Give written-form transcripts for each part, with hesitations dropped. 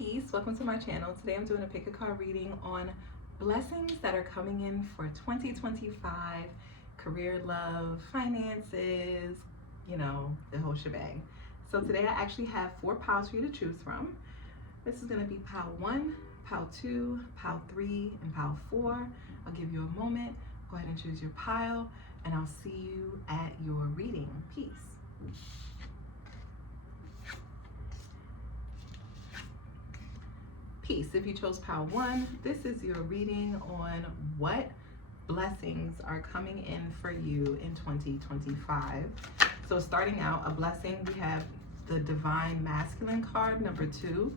Peace, welcome to my channel. Today I'm doing a pick a card reading on blessings that are coming in for 2025, career, love, finances, you know, the whole shebang. So today I actually have 4 piles for you to choose from. This is going to be pile 1, pile 2, pile 3, and pile 4. I'll give you a moment. Go ahead and choose your pile, and I'll see you at your reading. Peace. Peace. If you chose pile 1, this is your reading on what blessings are coming in for you in 2025. So starting out, a blessing, we have the Divine Masculine card, number 2.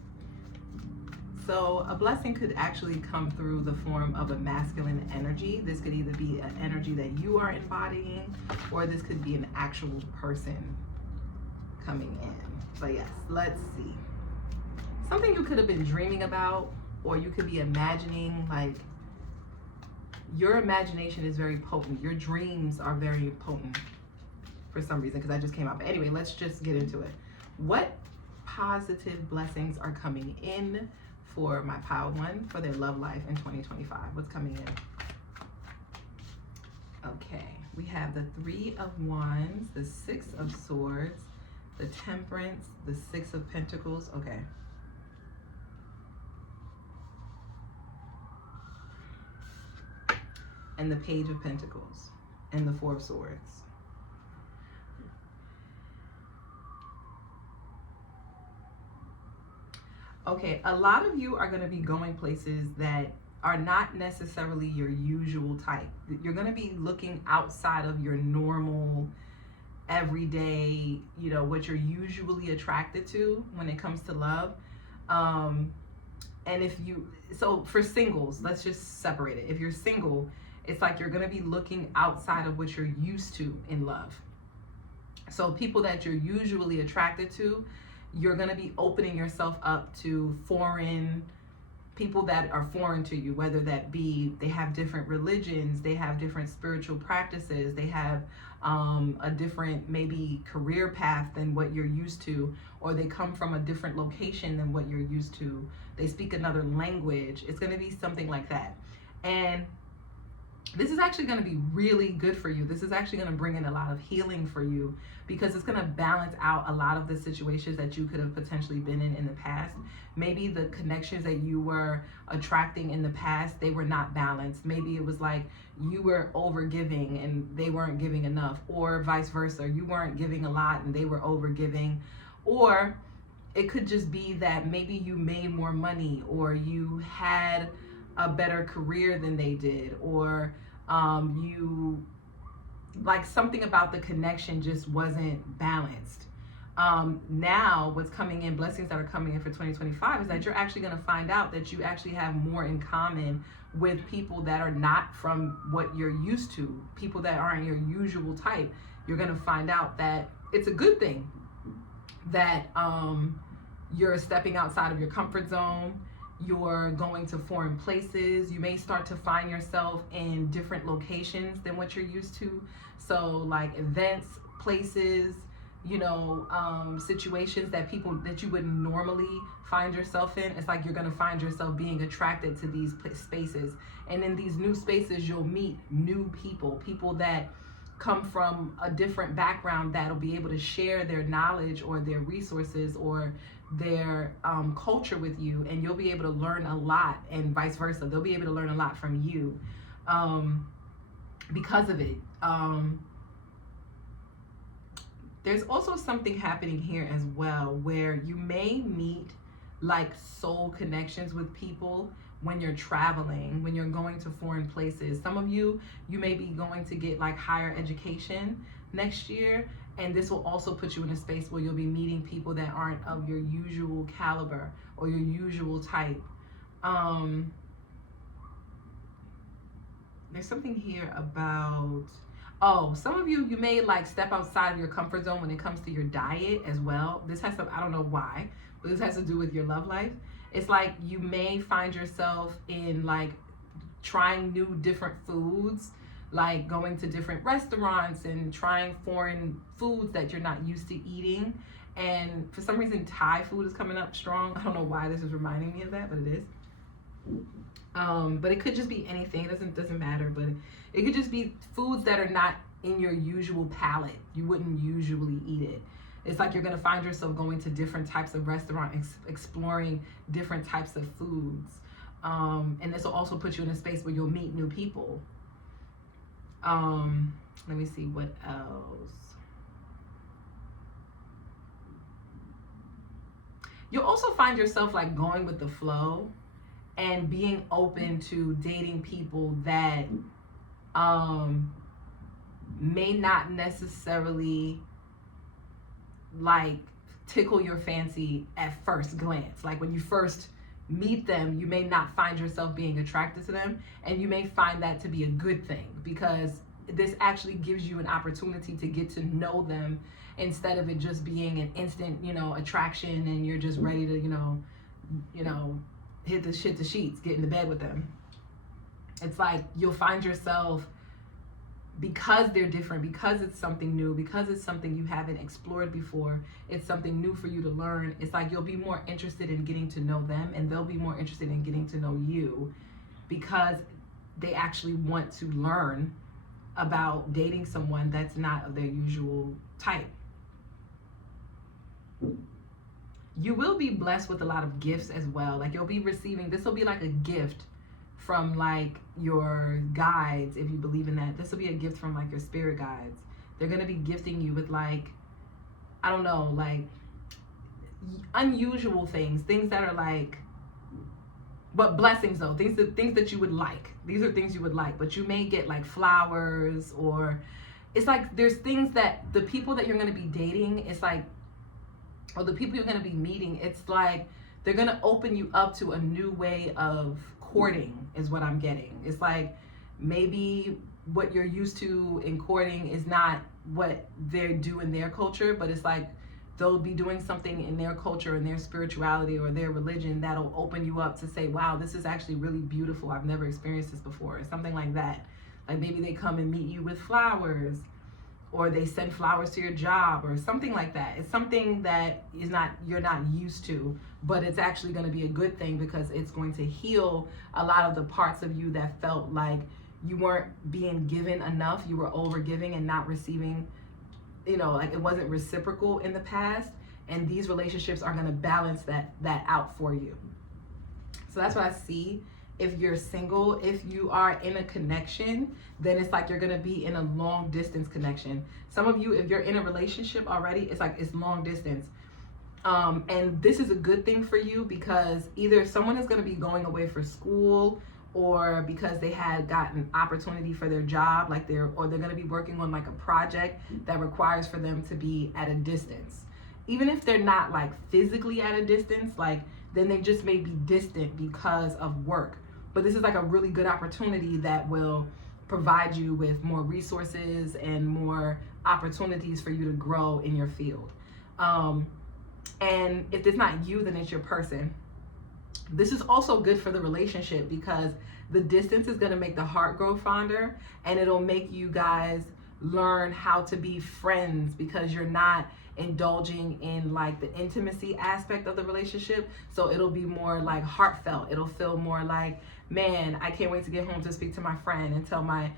So a blessing could actually come through the form of a masculine energy. This could either be an energy that you are embodying, or this could be an actual person coming in. But yes, let's see. Something you could have been dreaming about, or you could be imagining, like your imagination is very potent. Your dreams are very potent for some reason, because I just came out. But anyway, let's just get into it. What positive blessings are coming in for my pile 1 for their love life in 2025? What's coming in? Okay, we have the 3 of Wands, the 6 of Swords, the Temperance, the 6 of Pentacles. Okay. And the Page of Pentacles and the 4 of Swords. Okay, a lot of you are going to be going places that are not necessarily your usual type. You're going to be looking outside of your normal, everyday, you know, what you're usually attracted to when it comes to love. And if you, so for singles, let's just separate it. If you're single, it's like you're going to be looking outside of what you're used to in love. So people that you're usually attracted to, you're going to be opening yourself up to foreign people that are foreign to you, whether that be they have different religions, they have different spiritual practices, they have a different maybe career path than what you're used to, or they come from a different location than what you're used to. They speak another language. It's going to be something like that. And this is actually going to be really good for you. This is actually going to bring in a lot of healing for you, because it's going to balance out a lot of the situations that you could have potentially been in the past. Maybe the connections that you were attracting in the past, they were not balanced. Maybe it was like you were over giving and they weren't giving enough, or vice versa. You weren't giving a lot and they were over giving. Or it could just be that maybe you made more money, or you had a better career than they did, or you, like, something about the connection just wasn't balanced. Now what's coming in, blessings that are coming in for 2025, is that you're actually going to find out that you actually have more in common with people that are not from what you're used to, people that aren't your usual type. You're going to find out that it's a good thing that you're stepping outside of your comfort zone. You're going to foreign places. You may start to find yourself in different locations than what you're used to. So like events, places, you know, situations that people that you wouldn't normally find yourself in. It's like you're going to find yourself being attracted to these spaces. And in these new spaces, you'll meet new people, people that come from a different background that'll be able to share their knowledge or their resources or their culture with you, and you'll be able to learn a lot, and vice versa. They'll be able to learn a lot from you because of it. There's also something happening here as well, where you may meet like soul connections with people when you're traveling, when you're going to foreign places. Some of you may be going to get like higher education next year, and this will also put you in a space where you'll be meeting people that aren't of your usual caliber or your usual type. There's something here about, some of you may like step outside of your comfort zone when it comes to your diet as well. This has some, I don't know why, but this has to do with your love life. It's like you may find yourself in like trying new different foods, like going to different restaurants and trying foreign foods that you're not used to eating. And for some reason, Thai food is coming up strong. I don't know why this is reminding me of that, but it is. But it could just be anything. It doesn't matter. But it could just be foods that are not in your usual palate. You wouldn't usually eat it. It's like you're going to find yourself going to different types of restaurants, exploring different types of foods. And this will also put you in a space where you'll meet new people. Let me see what else. You'll also find yourself like going with the flow and being open to dating people that may not necessarily like tickle your fancy at first glance. Like when you first meet them, you may not find yourself being attracted to them, and you may find that to be a good thing, because this actually gives you an opportunity to get to know them instead of it just being an instant, attraction, and you're just ready to, hit the sheets, get into bed with them. It's like you'll find yourself, because they're different, because it's something new, because it's something you haven't explored before, it's something new for you to learn. It's like you'll be more interested in getting to know them, and they'll be more interested in getting to know you, because they actually want to learn about dating someone that's not of their usual type. You will be blessed with a lot of gifts as well. Like you'll be receiving, this will be like a gift from like your guides, if you believe in that. This will be a gift from like your spirit guides. They're going to be gifting you with like, I don't know, like unusual things that are like, but blessings though, things that you would like. These are things you would like, but you may get like flowers, or it's like there's things that the people that you're going to be dating, it's like, or the people you're going to be meeting, it's like they're going to open you up to a new way of courting, is what I'm getting. It's like maybe what you're used to in courting is not what they do in their culture, but it's like they'll be doing something in their culture and their spirituality or their religion that'll open you up to say, wow, this is actually really beautiful. I've never experienced this before, or something like that. Like maybe they come and meet you with flowers, or they send flowers to your job, or something like that. It's something that you're not used to, but it's actually going to be a good thing, because it's going to heal a lot of the parts of you that felt like you weren't being given enough. You were over giving and not receiving, like it wasn't reciprocal in the past. And these relationships are going to balance that out for you. So that's what I see. If you're single, if you are in a connection, then it's like you're going to be in a long distance connection. Some of you, if you're in a relationship already, it's like it's long distance. And this is a good thing for you, because either someone is going to be going away for school, or because they had gotten opportunity for their job, or they're going to be working on like a project that requires for them to be at a distance. Even if they're not like physically at a distance, like then they just may be distant because of work. But this is like a really good opportunity that will provide you with more resources and more opportunities for you to grow in your field. And if it's not you, then it's your person. This is also good for the relationship, because the distance is going to make the heart grow fonder, and it'll make you guys learn how to be friends, because you're not indulging in like the intimacy aspect of the relationship. So it'll be more like heartfelt. It'll feel more like, man, I can't wait to get home to speak to my friend and tell my,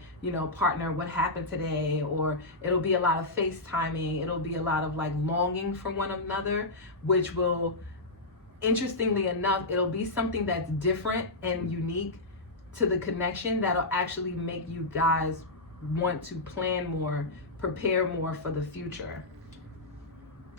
partner what happened today. Or it'll be a lot of FaceTiming. It'll be a lot of like longing for one another, which will, interestingly enough, it'll be something that's different and unique to the connection that'll actually make you guys want to plan more, prepare more for the future.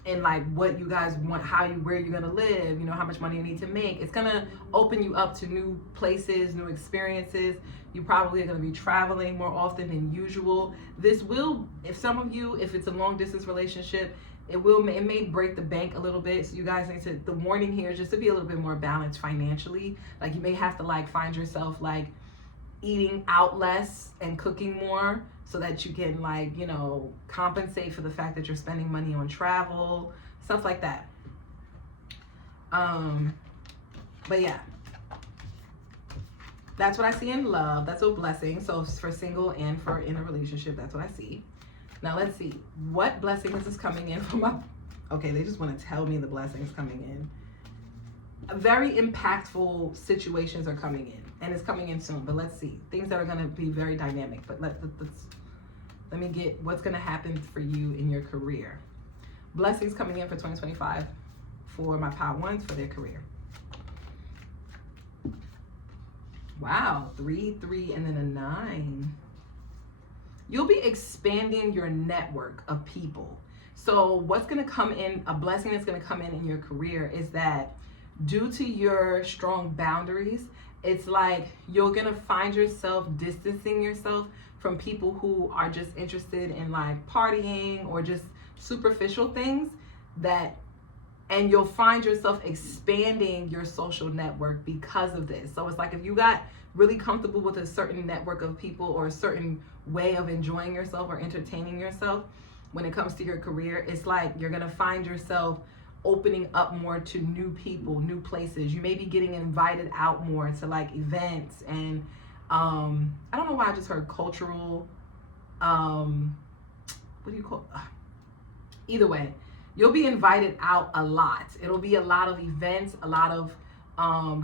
And like what you guys want, where you're gonna live, how much money you need to make. It's gonna open you up to new places, new experiences. You probably are gonna be traveling more often than usual. This will, if some of you, if it's a long distance relationship, it may break the bank a little bit. So you guys need to, the warning here is just to be a little bit more balanced financially. Like you may have to like find yourself like eating out less and cooking more, so that you can like, compensate for the fact that you're spending money on travel, stuff like that. But yeah, that's what I see in love. That's a blessing. So for single and for in a relationship, that's what I see. Now let's see, what blessing is coming in Okay, they just want to tell me the blessings coming in. Very impactful situations are coming in, and it's coming in soon. But let's see, things that are going to be very dynamic. But let me get what's going to happen for you in your career. Blessings coming in for 2025 for my Power Ones for their career. Wow, 3, 3, and then a 9. You'll be expanding your network of people. So what's going to come in, a blessing that's going to come in your career is that due to your strong boundaries, it's like you're going to find yourself distancing yourself from people who are just interested in like partying or just superficial things and you'll find yourself expanding your social network because of this. So it's like if you got really comfortable with a certain network of people or a certain way of enjoying yourself or entertaining yourself when it comes to your career, it's like you're gonna find yourself opening up more to new people, new places. You may be getting invited out more to like events and I don't know why I just heard cultural, what do you call it? Either way, you'll be invited out a lot. It'll be a lot of events, a lot of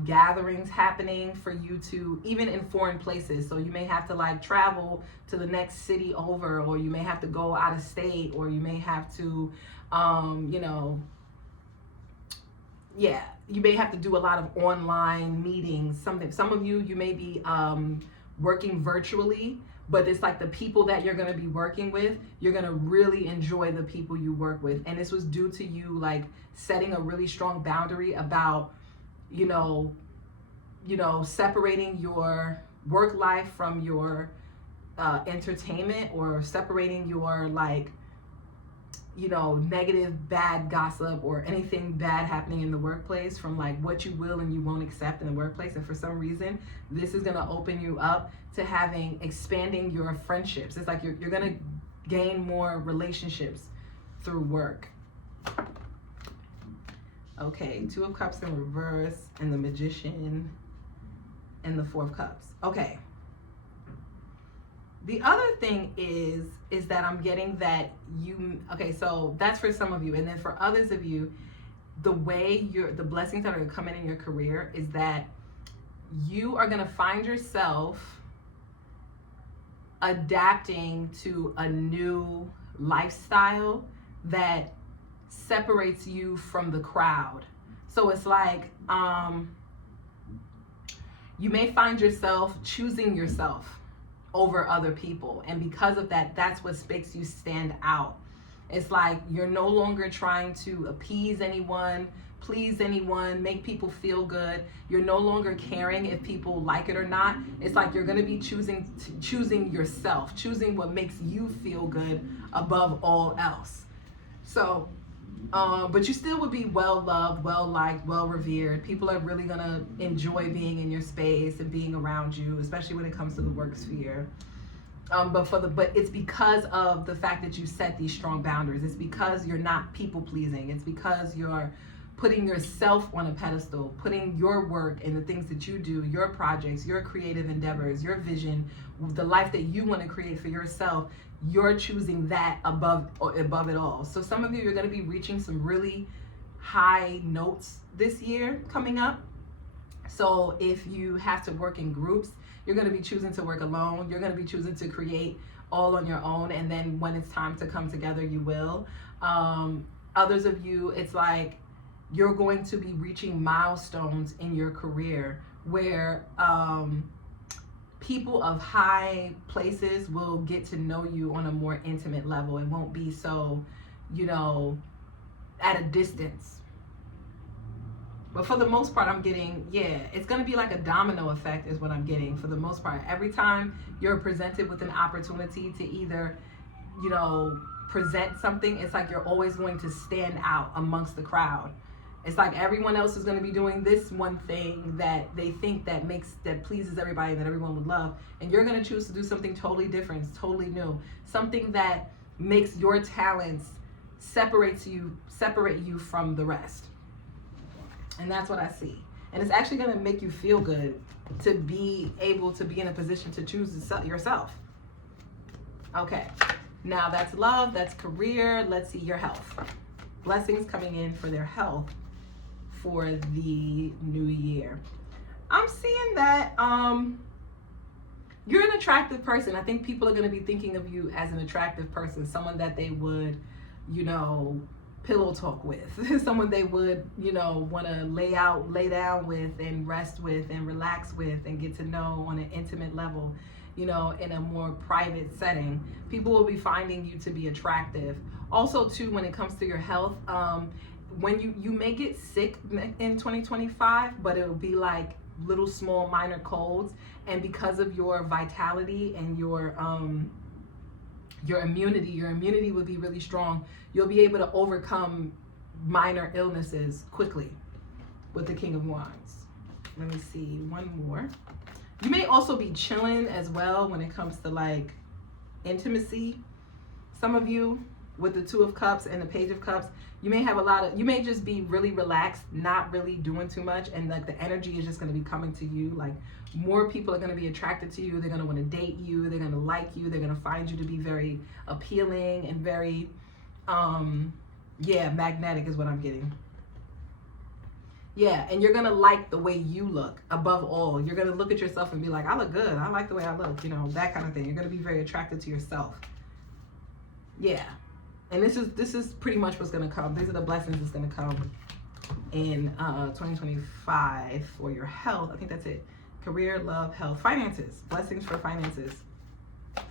gatherings happening for you to, even in foreign places. So you may have to like travel to the next city over, or you may have to go out of state, or you may have to, you may have to do a lot of online meetings. Some of you may be working virtually, but it's like the people that you're going to be working with, you're going to really enjoy the people you work with. And this was due to you like setting a really strong boundary about, separating your work life from your entertainment, or separating your negative, bad gossip or anything bad happening in the workplace from like what you will and you won't accept in the workplace. And for some reason, this is going to open you up to expanding your friendships. It's like you're going to gain more relationships through work. Okay, 2 of Cups in reverse, and the Magician, and the 4 of Cups. Okay. The other thing is that I'm getting that okay, so that's for some of you. And then for others of you, the blessings that are coming in your career is that you are going to find yourself adapting to a new lifestyle that separates you from the crowd. So it's like you may find yourself choosing yourself over other people, and because of that, that's what makes you stand out. It's like you're no longer trying to appease anyone, please anyone, make people feel good. You're no longer caring if people like it or not. It's like you're going to be choosing yourself, choosing what makes you feel good above all else. So but you still would be well loved, well liked, well revered. People are really gonna enjoy being in your space and being around you, especially when it comes to the work sphere. But it's because of the fact that you set these strong boundaries. It's because you're not people pleasing. It's because you're putting yourself on a pedestal, putting your work and the things that you do, your projects, your creative endeavors, your vision, the life that you want to create for yourself. You're choosing that above it all. So some of you are going to be reaching some really high notes this year coming up. So if you have to work in groups, you're going to be choosing to work alone. You're going to be choosing to create all on your own. And then when it's time to come together, you will. Others of you, it's like you're going to be reaching milestones in your career where people of high places will get to know you on a more intimate level. It won't be so, at a distance. But for the most part, I'm getting, it's going to be like a domino effect is what I'm getting for the most part. Every time you're presented with an opportunity to either, present something, it's like you're always going to stand out amongst the crowd. It's like everyone else is going to be doing this one thing that they think that pleases everybody, that everyone would love. And you're going to choose to do something totally different, totally new. Something that makes your talents separate you from the rest. And that's what I see. And it's actually going to make you feel good to be able to be in a position to choose yourself. Okay. Now that's love, that's career. Let's see your health. blessings coming in for their health for the new year. I'm seeing that you're an attractive person. I think people are going to be thinking of you as an attractive person, someone that they would, pillow talk with, someone they would, want to lay down with and rest with and relax with and get to know on an intimate level, in a more private setting. People will be finding you to be attractive. Also, too, when it comes to your health, when you may get sick in 2025, but it'll be like little small minor colds, and because of your vitality and your immunity will be really strong. You'll be able to overcome minor illnesses quickly with the King of Wands. Let me see, one more. You may also be chilling as well when it comes to like intimacy. Some of you with the Two of Cups and the Page of Cups, you may just be really relaxed, not really doing too much, and like the energy is just going to be coming to you. Like more people are going to be attracted to you. They're going to want to date you. They're going to like you. They're going to find you to be very appealing and very, magnetic is what I'm getting. Yeah, and you're going to like the way you look above all. You're going to look at yourself and be like, I look good. I like the way I look, that kind of thing. You're going to be very attracted to yourself. Yeah. And this is pretty much what's going to come. These are the blessings that's going to come in 2025 for your health. I think that's it. Career, love, health, finances. Blessings for finances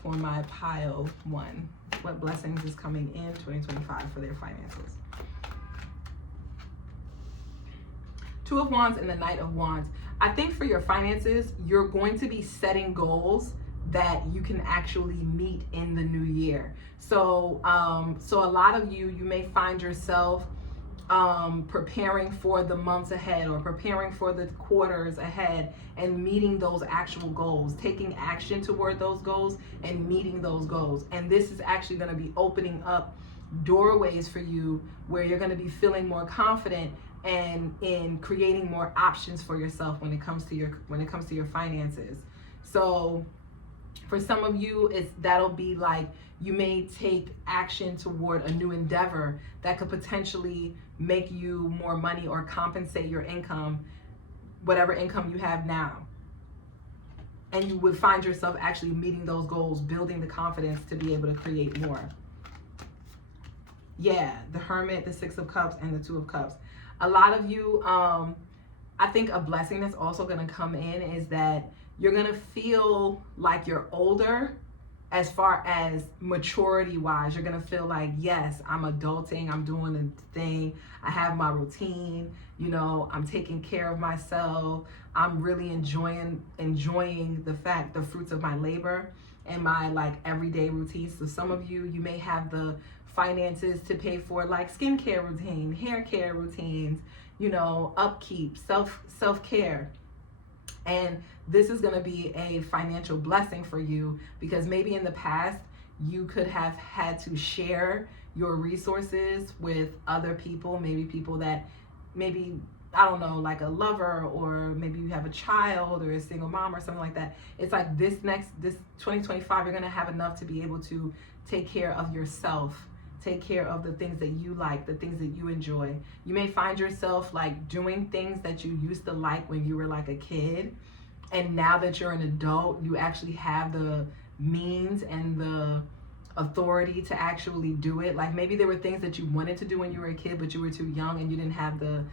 for my pile 1. What blessings is coming in 2025 for their finances? Two of Wands and the Knight of Wands. I think for your finances, you're going to be setting goals that you can actually meet in the new year. So a lot of you may find yourself preparing for the months ahead or preparing for the quarters ahead and meeting those actual goals, taking action toward those goals and meeting those goals. And this is actually going to be opening up doorways for you where you're going to be feeling more confident and in creating more options for yourself when it comes to your finances. So for some of you, that'll be like you may take action toward a new endeavor that could potentially make you more money or compensate your income, whatever income you have now. And you would find yourself actually meeting those goals, building the confidence to be able to create more. Yeah, the Hermit, the Six of Cups, and the Two of Cups. A lot of you, I think a blessing that's also going to come in is that you're going to feel like you're older as far as maturity wise. You're going to feel like, yes, I'm adulting, I'm doing the thing, I have my routine, I'm taking care of myself, I'm really enjoying the fruits of my labor and my like everyday routines. So some of you may have the finances to pay for like skincare routine, hair care routines, upkeep, self-care. And this is going to be a financial blessing for you because maybe in the past you could have had to share your resources with other people, maybe people that maybe, I don't know, like a lover, or maybe you have a child or a single mom or something like that. It's like this 2025, you're going to have enough to be able to take care of yourself, take care of the things that you like, the things that you enjoy. You may find yourself like doing things that you used to like when you were like a kid. And now that you're an adult, you actually have the means and the authority to actually do it. Like maybe there were things that you wanted to do when you were a kid, but you were too young and you didn't have the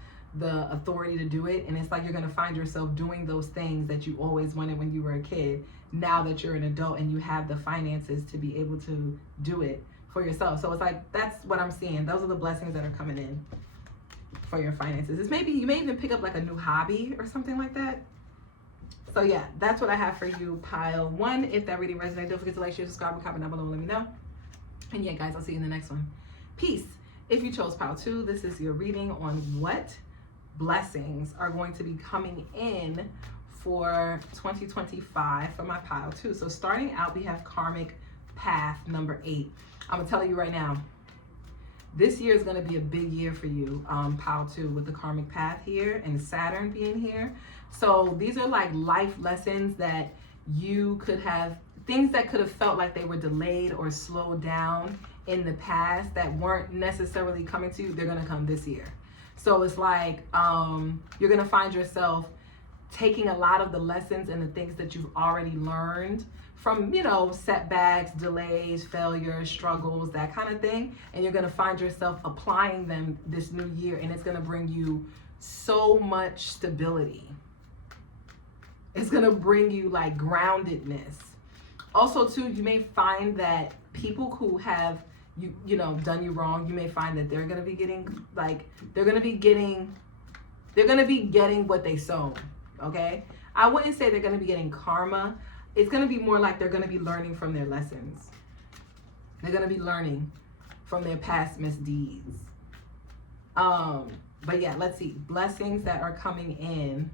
authority to do it. And it's like you're going to find yourself doing those things that you always wanted when you were a kid, now that you're an adult and you have the finances to be able to do it for yourself. So it's like, that's what I'm seeing. Those are the blessings that are coming in for your finances. It's maybe you may even pick up like a new hobby or something like that. So yeah, that's what I have for you, pile 1. If that reading resonated, don't forget to like, share, subscribe, and comment down below and let me know. And yeah, guys, I'll see you in the next one. Peace. If you chose pile 2, this is your reading on what blessings are going to be coming in for 2025 for my pile 2. So starting out, we have karmic path number 8. I'm gonna tell you right now, this year is going to be a big year for you, pile 2, with the karmic path here and Saturn being here. So these are like life lessons that you could have, things that could have felt like they were delayed or slowed down in the past that weren't necessarily coming to you, they're going to come this year. So it's like you're going to find yourself taking a lot of the lessons and the things that you've already learned from, you know, setbacks, delays, failures, struggles, that kind of thing. And you're going to find yourself applying them this new year, and it's going to bring you so much stability. It's going to bring you like groundedness. Also, too, you may find that people who have, you know, done you wrong, you may find that they're going to be getting what they sown. Okay? I wouldn't say they're going to be getting karma. It's going to be more like they're going to be learning from their lessons. They're going to be learning from their past misdeeds. But yeah, let's see. Blessings that are coming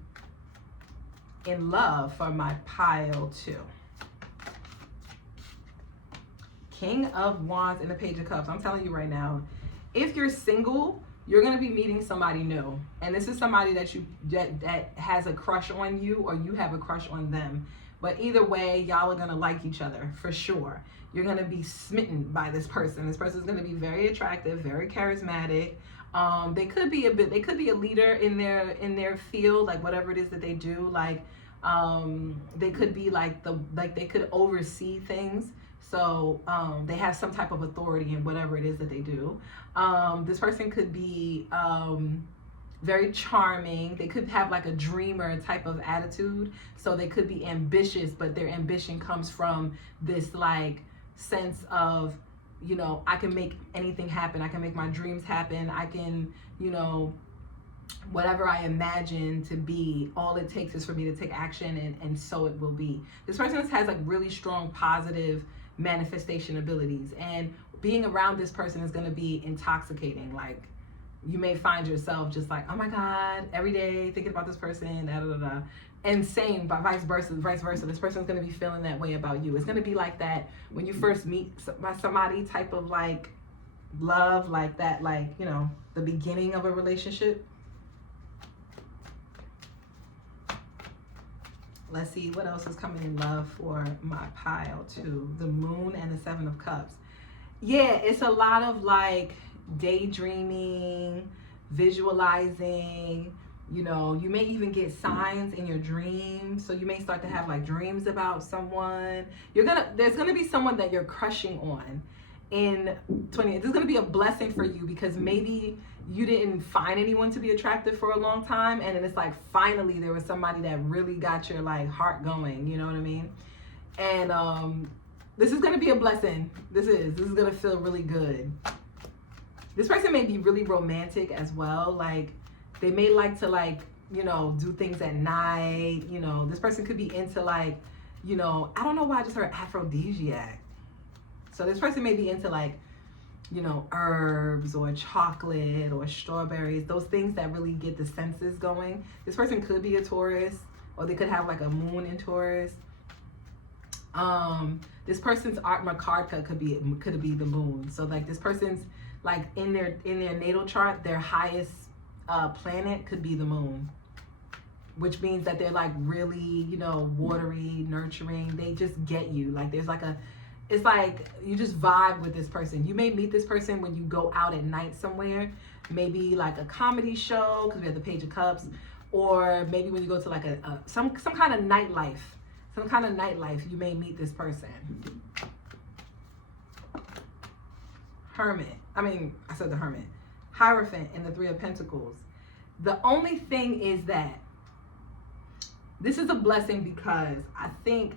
in love for my pile 2. King of Wands and the Page of Cups. I'm telling you right now, if you're single, you're going to be meeting somebody new. And this is somebody that has a crush on you, or you have a crush on them. But either way, y'all are going to like each other for sure. You're going to be smitten by this person. This person is going to be very attractive, very charismatic. They could be a leader in their field, like whatever it is that they do. Like they could be they could oversee things. So they have some type of authority in whatever it is that they do. This person could be very charming. They could have like a dreamer type of attitude. So they could be ambitious, but their ambition comes from this like sense of, you know, I can make anything happen. I can make my dreams happen. I can, you know, whatever I imagine to be, all it takes is for me to take action, and so it will be. This person has like really strong positive manifestation abilities, and being around this person is going to be intoxicating. Like you may find yourself just like, oh my God, every day thinking about this person, da da da. And same, but vice versa. This person's going to be feeling that way about you. It's going to be like that when you first meet somebody, type of like love, like that, like, you know, the beginning of a relationship. Let's see what else is coming in love for my pile 2. The Moon and the 7 of Cups. Yeah, it's a lot of like daydreaming, visualizing. You know, you may even get signs in your dreams. So you may start to have like dreams about someone. There's gonna be someone that you're crushing on in 20. This is gonna be a blessing for you, because maybe you didn't find anyone to be attractive for a long time, and then it's like finally there was somebody that really got your like heart going. You know what I mean? And this is gonna be a blessing. This is gonna feel really good. This person may be really romantic as well. Like they may like to like, you know, do things at night. You know, this person could be into like, you know, I don't know why I just heard aphrodisiac. So this person may be into like, you know, herbs or chocolate or strawberries, those things that really get the senses going. This person could be a Taurus, or they could have like a moon in Taurus. This person's Atma Karka could be the moon. So like this person's like in their natal chart, their highest planet could be the moon, which means that they're like really, you know, watery, nurturing. They just get you. Like there's like it's like you just vibe with this person. You may meet this person when you go out at night somewhere, maybe like a comedy show, because we have the Page of Cups, or maybe when you go to like some kind of nightlife. Some kind of nightlife, you may meet this person. Hermit. I said the Hermit. Hierophant and the 3 of Pentacles. The only thing is that this is a blessing, because I think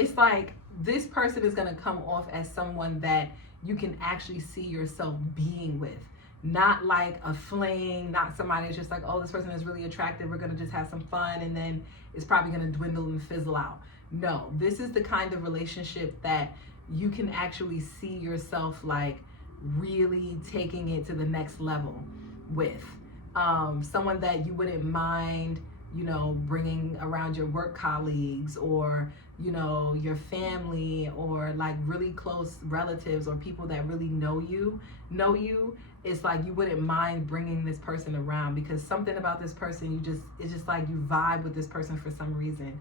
it's like this person is going to come off as someone that you can actually see yourself being with. Not like a fling, not somebody that's just like, oh, this person is really attractive, we're going to just have some fun, and then it's probably going to dwindle and fizzle out. No, this is the kind of relationship that you can actually see yourself like really taking it to the next level with. Someone that you wouldn't mind, you know, bringing around your work colleagues, or, you know, your family, or like really close relatives, or people that really know you. It's like you wouldn't mind bringing this person around, because something about this person, it's just like you vibe with this person for some reason.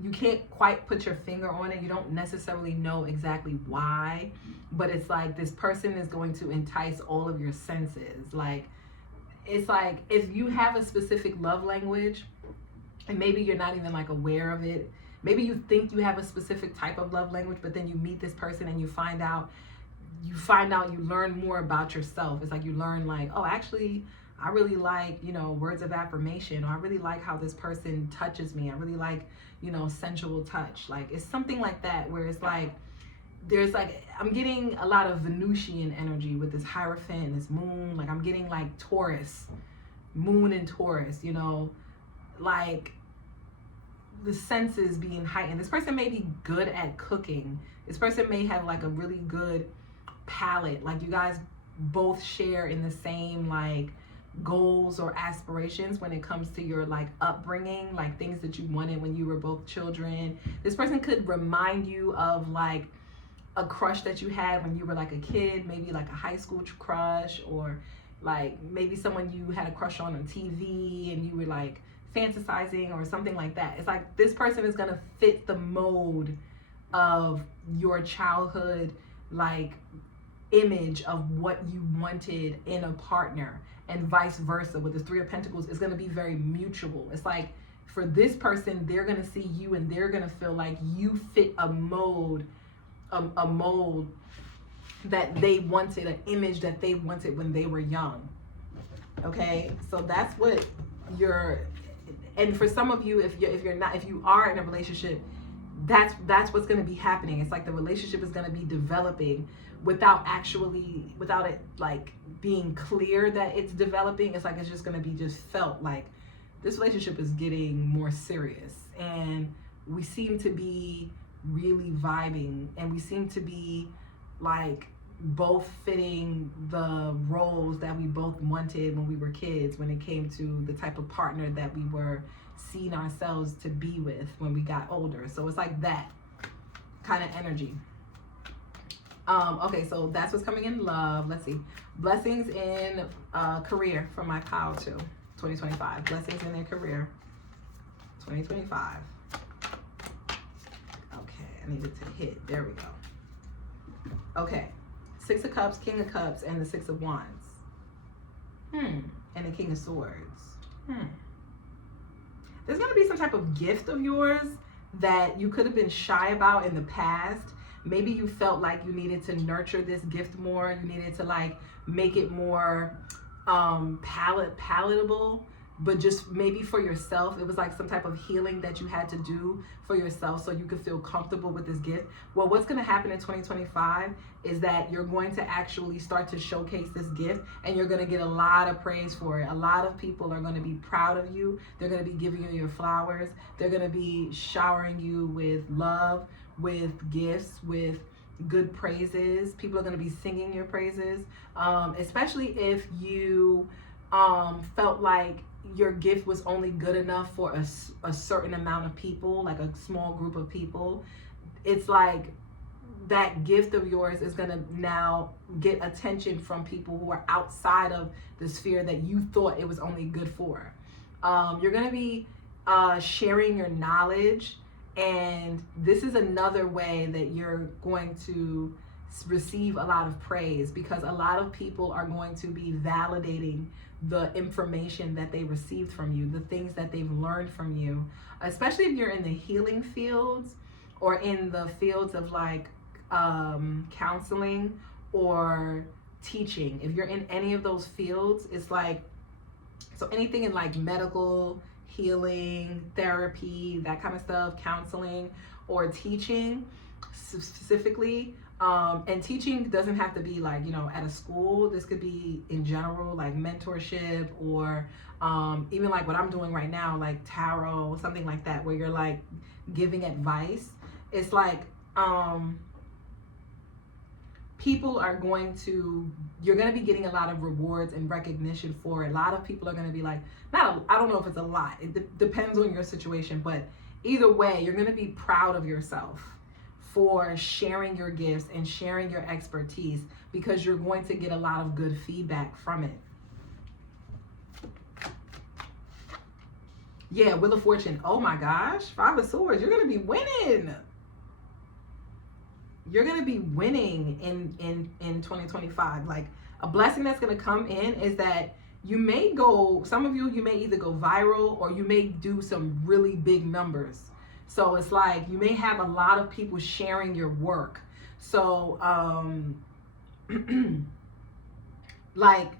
you can't quite put your finger on it. You don't necessarily know exactly why, but it's like this person is going to entice all of your senses. Like, it's like if you have a specific love language and maybe you're not even like aware of it, maybe you think you have a specific type of love language, but then you meet this person and you find out you learn more about yourself. It's like you learn like, oh, actually I really like, words of affirmation, or I really like how this person touches me. I really like, sensual touch. Like, it's something like that where it's like, there's like, I'm getting a lot of Venusian energy with this Hierophant and this moon. Like, I'm getting like Taurus, moon and Taurus, like the senses being heightened. This person may be good at cooking. This person may have like a really good palate. Like, you guys both share in the same like goals or aspirations when it comes to your like upbringing, like things that you wanted when you were both children. This person could remind you of like a crush that you had when you were like a kid, maybe like a high school crush, or like maybe someone you had a crush on TV and you were like fantasizing or something like that. It's like this person is gonna fit the mode of your childhood like image of what you wanted in a partner, and vice versa. With the Three of Pentacles, it's going to be very mutual. It's like for this person, they're going to see you and they're going to feel like you fit a mold that they wanted, an image that they wanted when they were young. Okay, so that's what and for some of you, if you are in a relationship, that's what's going to be happening. It's like the relationship is going to be developing without it like being clear that it's developing. It's like it's just going to be just felt like this relationship is getting more serious, and we seem to be really vibing, and we seem to be like both fitting the roles that we both wanted when we were kids, when it came to the type of partner that we were seeing ourselves to be with when we got older. So it's like that kind of energy. Okay, so that's what's coming in love. Let's see. Blessings in career from my pile too. 2025. Blessings in their career. 2025. Okay, I needed to hit. There we go. Okay. Six of Cups, King of Cups, and the Six of Wands. And the King of Swords. There's going to be some type of gift of yours that you could have been shy about in the past. Maybe you felt like you needed to nurture this gift more. You needed to like make it more palatable, but just maybe for yourself. It was like some type of healing that you had to do for yourself so you could feel comfortable with this gift. Well, what's going to happen in 2025 is that you're going to actually start to showcase this gift, and you're going to get a lot of praise for it. A lot of people are going to be proud of you. They're going to be giving you your flowers. They're going to be showering you with love, with gifts, with good praises. People are going to be singing your praises, especially if you felt like your gift was only good enough for a certain amount of people, like a small group of people. It's like that gift of yours is going to now get attention from people who are outside of the sphere that you thought it was only good for. You're going to be sharing your knowledge, and this is another way that you're going to receive a lot of praise, because a lot of people are going to be validating the information that they received from you, the things that they've learned from you, especially if you're in the healing fields or in the fields of like counseling or teaching. If you're in any of those fields, it's like, so anything in like medical, healing, therapy, that kind of stuff, counseling or teaching specifically. And teaching doesn't have to be like, at a school. This could be in general, like mentorship, or even like what I'm doing right now, like tarot, something like that, where you're like giving advice. It's like people are you're going to be getting a lot of rewards and recognition for it. A lot of people are going to be like, I don't know if it's a lot. It depends on your situation, but either way, you're going to be proud of yourself for sharing your gifts and sharing your expertise, because you're going to get a lot of good feedback from it. Yeah, Wheel of Fortune. Oh my gosh, Five of Swords. You're gonna be winning. You're gonna be winning in 2025. Like, a blessing that's gonna come in is that you may go. Some of you may either go viral or you may do some really big numbers. So it's like you may have a lot of people sharing your work. So like,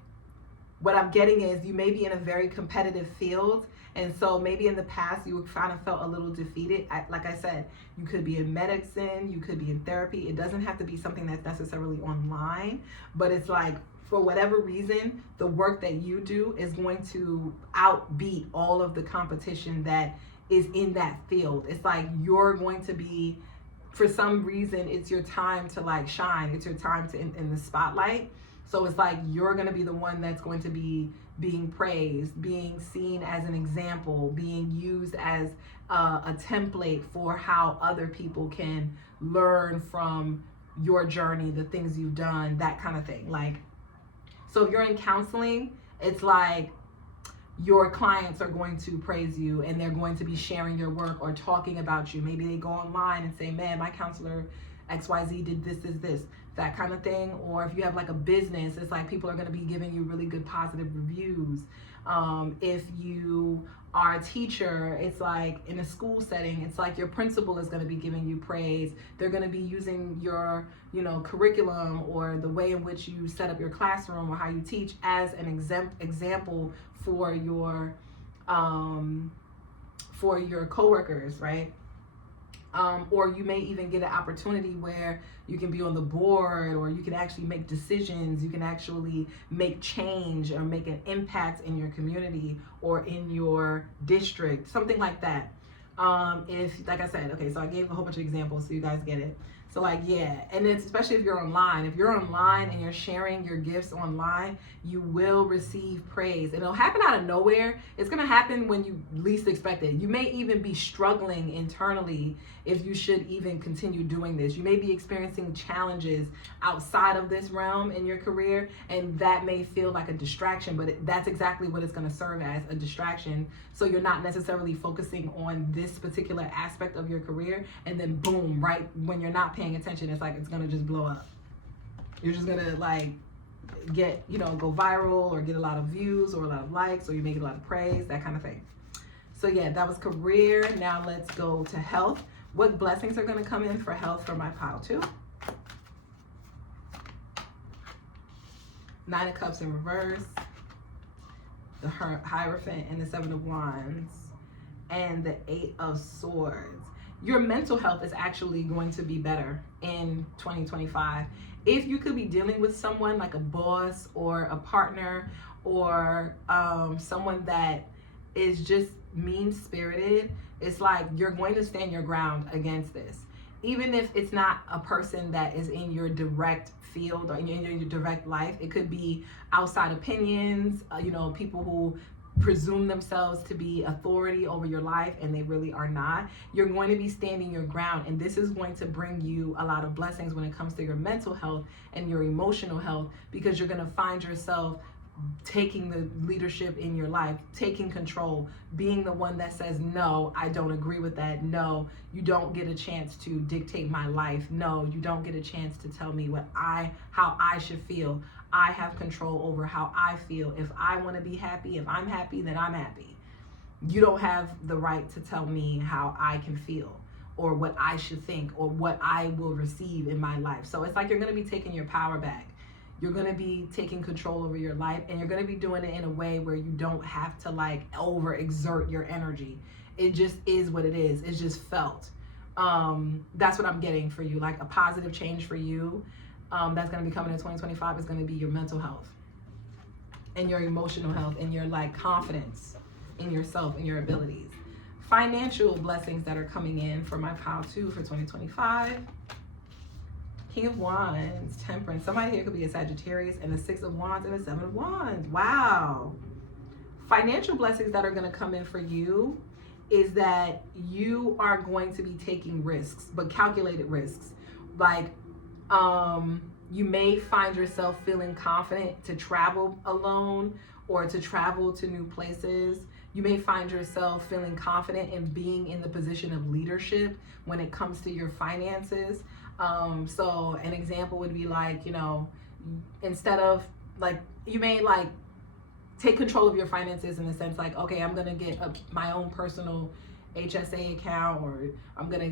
what I'm getting is you may be in a very competitive field. And so maybe in the past you kind of felt a little defeated. Like I said, you could be in medicine, you could be in therapy. It doesn't have to be something that's necessarily online, but it's like, for whatever reason, the work that you do is going to outbeat all of the competition that is in that field. It's like you're going to be, for some reason, it's your time to like shine. It's your time to in the spotlight. So it's like you're going to be the one that's going to be being praised, being seen as an example, being used as a template for how other people can learn from your journey, the things you've done, that kind of thing. Like, so if you're in counseling, it's like your clients are going to praise you and they're going to be sharing your work or talking about you. Maybe they go online and say, man, my counselor XYZ did this, that kind of thing. Or if you have like a business, it's like people are going to be giving you really good positive reviews. If you are a teacher, it's like in a school setting, it's like your principal is going to be giving you praise. They're going to be using your, curriculum or the way in which you set up your classroom or how you teach as an example for your coworkers, right? Or you may even get an opportunity where you can be on the board, or you can actually make decisions, you can actually make change or make an impact in your community or in your district, something like that. If, like I said, okay, so I gave a whole bunch of examples so you guys get it. So like, yeah, and it's especially if you're online. If you're online and you're sharing your gifts online, you will receive praise. And it'll happen out of nowhere. It's going to happen when you least expect it. You may even be struggling internally if you should even continue doing this. You may be experiencing challenges outside of this realm in your career, and that may feel like a distraction, but that's exactly what it's going to serve as, a distraction. So you're not necessarily focusing on this particular aspect of your career, and then boom, right when you're not paying attention, it's like it's going to just blow up. You're just going to like get, go viral or get a lot of views or a lot of likes, or you may get a lot of praise, that kind of thing. So yeah, that was career. Now let's go to health. What blessings are going to come in for health for my pile 2? Nine of Cups in reverse, the Hierophant and the Seven of Wands, and the Eight of Swords. Your mental health is actually going to be better in 2025. If you could be dealing with someone like a boss or a partner or someone that is just mean-spirited, it's like you're going to stand your ground against this. Even if it's not a person that is in your direct field or in your direct life, it could be outside opinions, people who presume themselves to be authority over your life and they really are not. You're going to be standing your ground, and this is going to bring you a lot of blessings when it comes to your mental health and your emotional health, because you're going to find yourself taking the leadership in your life, taking control, being the one that says, no, I don't agree with that. No, you don't get a chance to dictate my life. No, you don't get a chance to tell me how I should feel. I have control over how I feel. If I want to be happy, if I'm happy, then I'm happy. You don't have the right to tell me how I can feel or what I should think or what I will receive in my life. So it's like you're going to be taking your power back. You're going to be taking control over your life, and you're going to be doing it in a way where you don't have to like overexert your energy. It just is what it is. It's just felt. That's what I'm getting for you. Like a positive change for you that's going to be coming in 2025 is going to be your mental health and your emotional health and your like confidence in yourself and your abilities. Financial blessings that are coming in for my pile 2 for 2025. King of Wands, Temperance. Somebody here could be a Sagittarius, and the Six of Wands and the Seven of Wands. Wow. Financial blessings that are going to come in for you is that you are going to be taking risks, but calculated risks. Like, you may find yourself feeling confident to travel alone or to travel to new places. You may find yourself feeling confident in being in the position of leadership when it comes to your finances. So an example would be like, instead of like, you may like take control of your finances in the sense like, okay, I'm gonna get my own personal HSA account, or I'm gonna,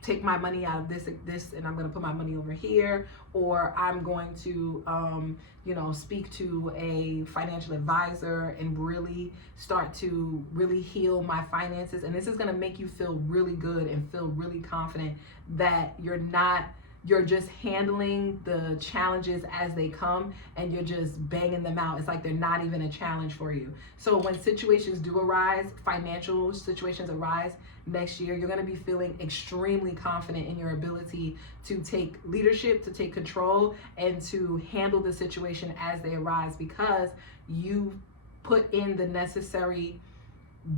take my money out of this and I'm gonna put my money over here, or I'm going to, speak to a financial advisor and really start to really heal my finances. And this is gonna make you feel really good and feel really confident that you're just handling the challenges as they come, and you're just banging them out. It's like they're not even a challenge for you. So when situations do arise, financial situations arise next year, you're gonna be feeling extremely confident in your ability to take leadership, to take control, and to handle the situation as they arise, because you put in the necessary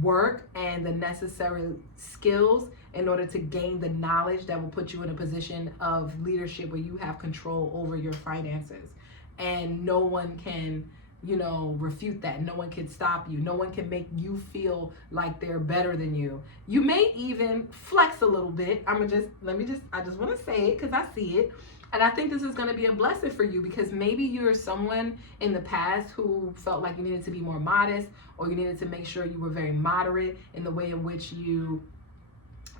work and the necessary skills in order to gain the knowledge that will put you in a position of leadership where you have control over your finances. And no one can, refute that. No one can stop you. No one can make you feel like they're better than you. You may even flex a little bit. I just want to say it because I see it. And I think this is going to be a blessing for you, because maybe you're someone in the past who felt like you needed to be more modest, or you needed to make sure you were very moderate in the way in which you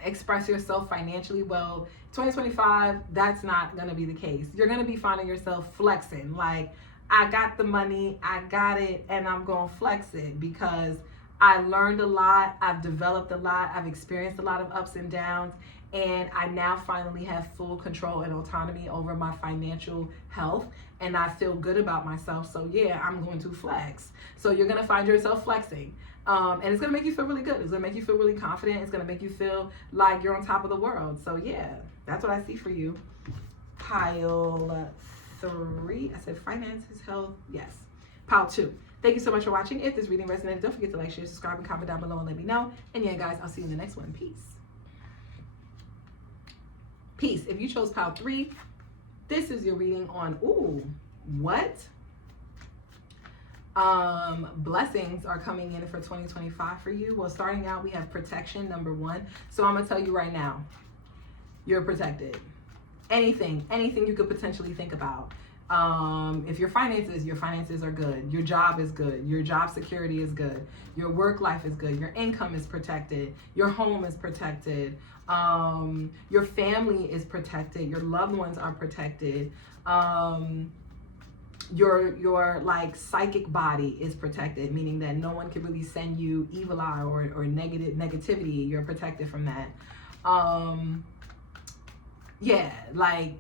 express yourself financially. Well, 2025, that's not going to be the case. You're going to be finding yourself flexing. Like, I got the money, I got it, and I'm going to flex it because I learned a lot, I've developed a lot, I've experienced a lot of ups and downs, and I now finally have full control and autonomy over my financial health, and I feel good about myself. So yeah, I'm going to flex. So you're going to find yourself flexing. And it's going to make you feel really good. It's going to make you feel really confident. It's going to make you feel like you're on top of the world. So yeah, that's what I see for you. Pile 3. I said finances, health. Yes. Pile 2. Thank you so much for watching. If this reading resonated, don't forget to like, share, subscribe, and comment down below and let me know. And yeah, guys, I'll see you in the next one. Peace. Peace. If you chose pile 3, this is your reading on, what blessings are coming in for 2025 for you. Well, starting out, we have protection, number 1. So I'm going to tell you right now, you're protected. Anything you could potentially think about. If your finances are good, your job is good, your job security is good, your work life is good, your income is protected, your home is protected, your family is protected, your loved ones are protected, your like psychic body is protected, meaning that no one can really send you evil eye or negativity. You're protected from that. Yeah, like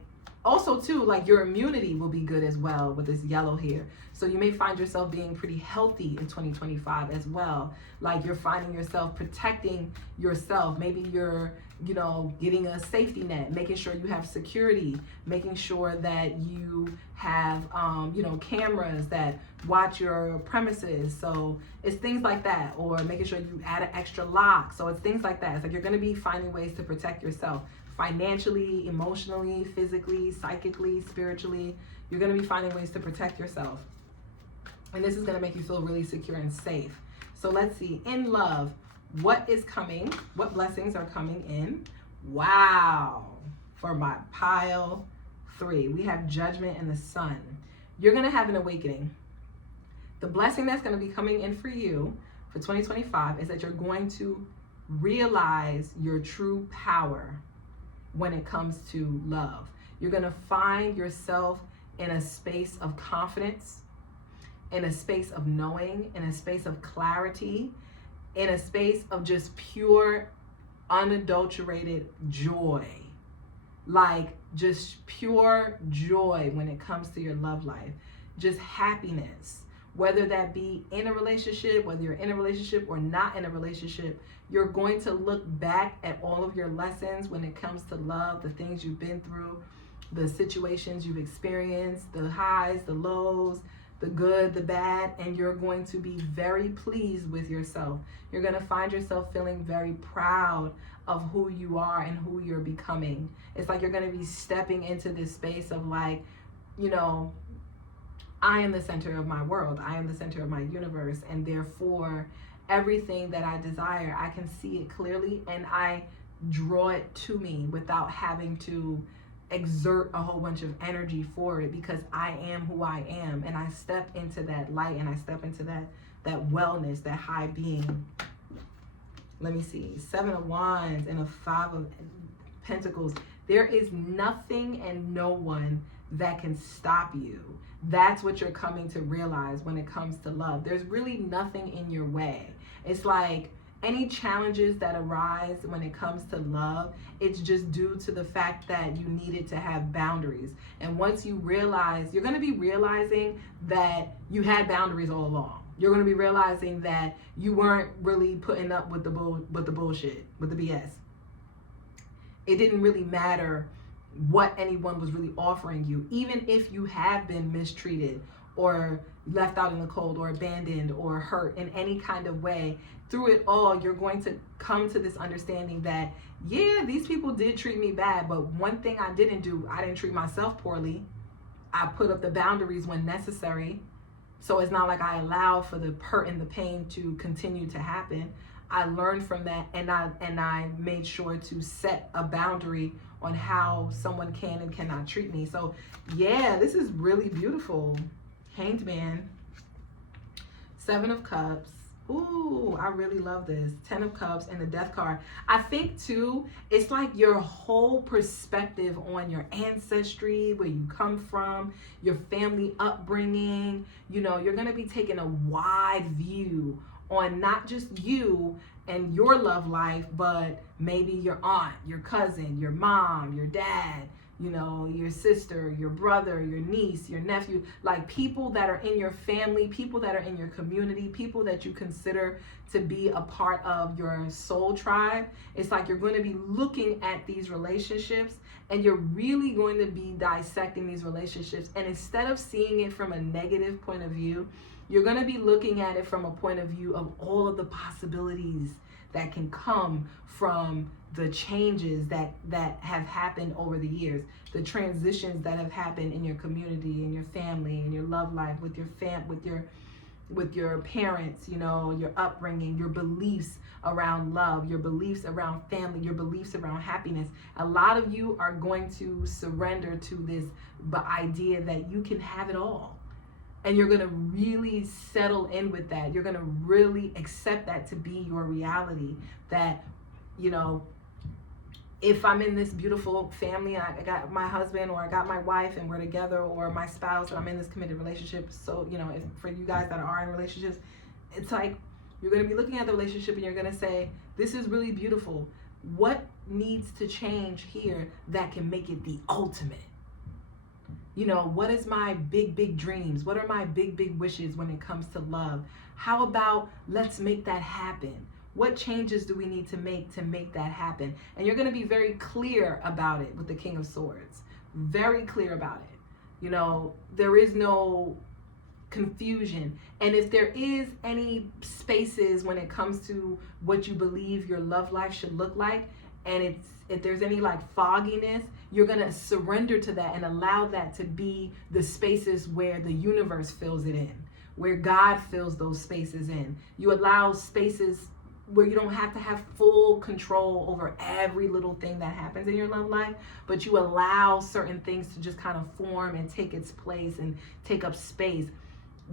also too, like your immunity will be good as well with this yellow here. So you may find yourself being pretty healthy in 2025 as well. Like you're finding yourself protecting yourself. Maybe you're, getting a safety net, making sure you have security, making sure that you have, cameras that watch your premises. So it's things like that, or making sure you add an extra lock. So it's things like that. It's like you're going to be finding ways to protect yourself. Financially, emotionally, physically, psychically, spiritually, you're going to be finding ways to protect yourself. And this is going to make you feel really secure and safe. So let's see, in love, what is coming? What blessings are coming in? Wow. For my pile 3, we have judgment and the sun. You're going to have an awakening. The blessing that's going to be coming in for you for 2025 is that you're going to realize your true power when it comes to love. You're going to find yourself in a space of confidence, in a space of knowing, in a space of clarity, in a space of just pure, unadulterated joy. Like just pure joy when it comes to your love life. Just happiness. Whether that be in a relationship, whether you're in a relationship or not in a relationship, you're going to look back at all of your lessons when it comes to love, the things you've been through, the situations you've experienced, the highs, the lows, the good, the bad, and you're going to be very pleased with yourself. You're going to find yourself feeling very proud of who you are and who you're becoming. It's like you're going to be stepping into this space of like, I am the center of my world. I am the center of my universe. And therefore, everything that I desire, I can see it clearly and I draw it to me without having to exert a whole bunch of energy for it, because I am who I am, and I step into that light, and I step into that wellness, that high being. Let me see. 7 of Wands and a 5 of Pentacles. There is nothing and no one that can stop you. That's what you're coming to realize when it comes to love. There's really nothing in your way. It's like any challenges that arise when it comes to love, it's just due to the fact that you needed to have boundaries. And once you realize, you're going to be realizing that you had boundaries all along. You're going to be realizing that you weren't really putting up with the bullshit, with the BS. It didn't really matter what anyone was really offering you, even if you have been mistreated or left out in the cold or abandoned or hurt in any kind of way. Through it all, you're going to come to this understanding that, yeah, these people did treat me bad, but one thing I didn't do, I didn't treat myself poorly. I put up the boundaries when necessary. So it's not like I allow for the hurt and the pain to continue to happen. I learned from that, and I made sure to set a boundary on how someone can and cannot treat me. So yeah, this is really beautiful. Hanged Man, 7 of Cups. Ooh, I really love this. 10 of Cups and the Death card. I think too, it's like your whole perspective on your ancestry, where you come from, your family upbringing. You know, you're going to be taking a wide view on not just you and your love life, but maybe your aunt, your cousin, your mom, your dad, you know, your sister, your brother, your niece, your nephew, like people that are in your family, people that are in your community, people that you consider to be a part of your soul tribe. It's like you're going to be looking at these relationships and you're really going to be dissecting these relationships. And instead of seeing it from a negative point of view, you're going to be looking at it from a point of view of all of the possibilities that can come from the changes that have happened over the years, the transitions that have happened in your community, in your family, in your love life, with your parents, you know, your upbringing, your beliefs around love, your beliefs around family, your beliefs around happiness. A lot of you are going to surrender to this idea that you can have it all. And you're going to really settle in with that. You're going to really accept that to be your reality. That, you know, if I'm in this beautiful family, I got my husband or I got my wife and we're together, or my spouse and I'm in this committed relationship. So, you know, if, for you guys that are in relationships, it's like you're going to be looking at the relationship and you're going to say, this is really beautiful. What needs to change here that can make it the ultimate? You know, what is my big dreams? What are my big wishes when it comes to love? How about let's make that happen? What changes do we need to make that happen? And you're going to be very clear about it with the King of Swords. Very clear about it. You know, there is no confusion. And if there is any spaces when it comes to what you believe your love life should look like, and if there's any like fogginess, you're going to surrender to that and allow that to be the spaces where the universe fills it in, where God fills those spaces in. You allow spaces where you don't have to have full control over every little thing that happens in your love life, but you allow certain things to just kind of form and take its place and take up space,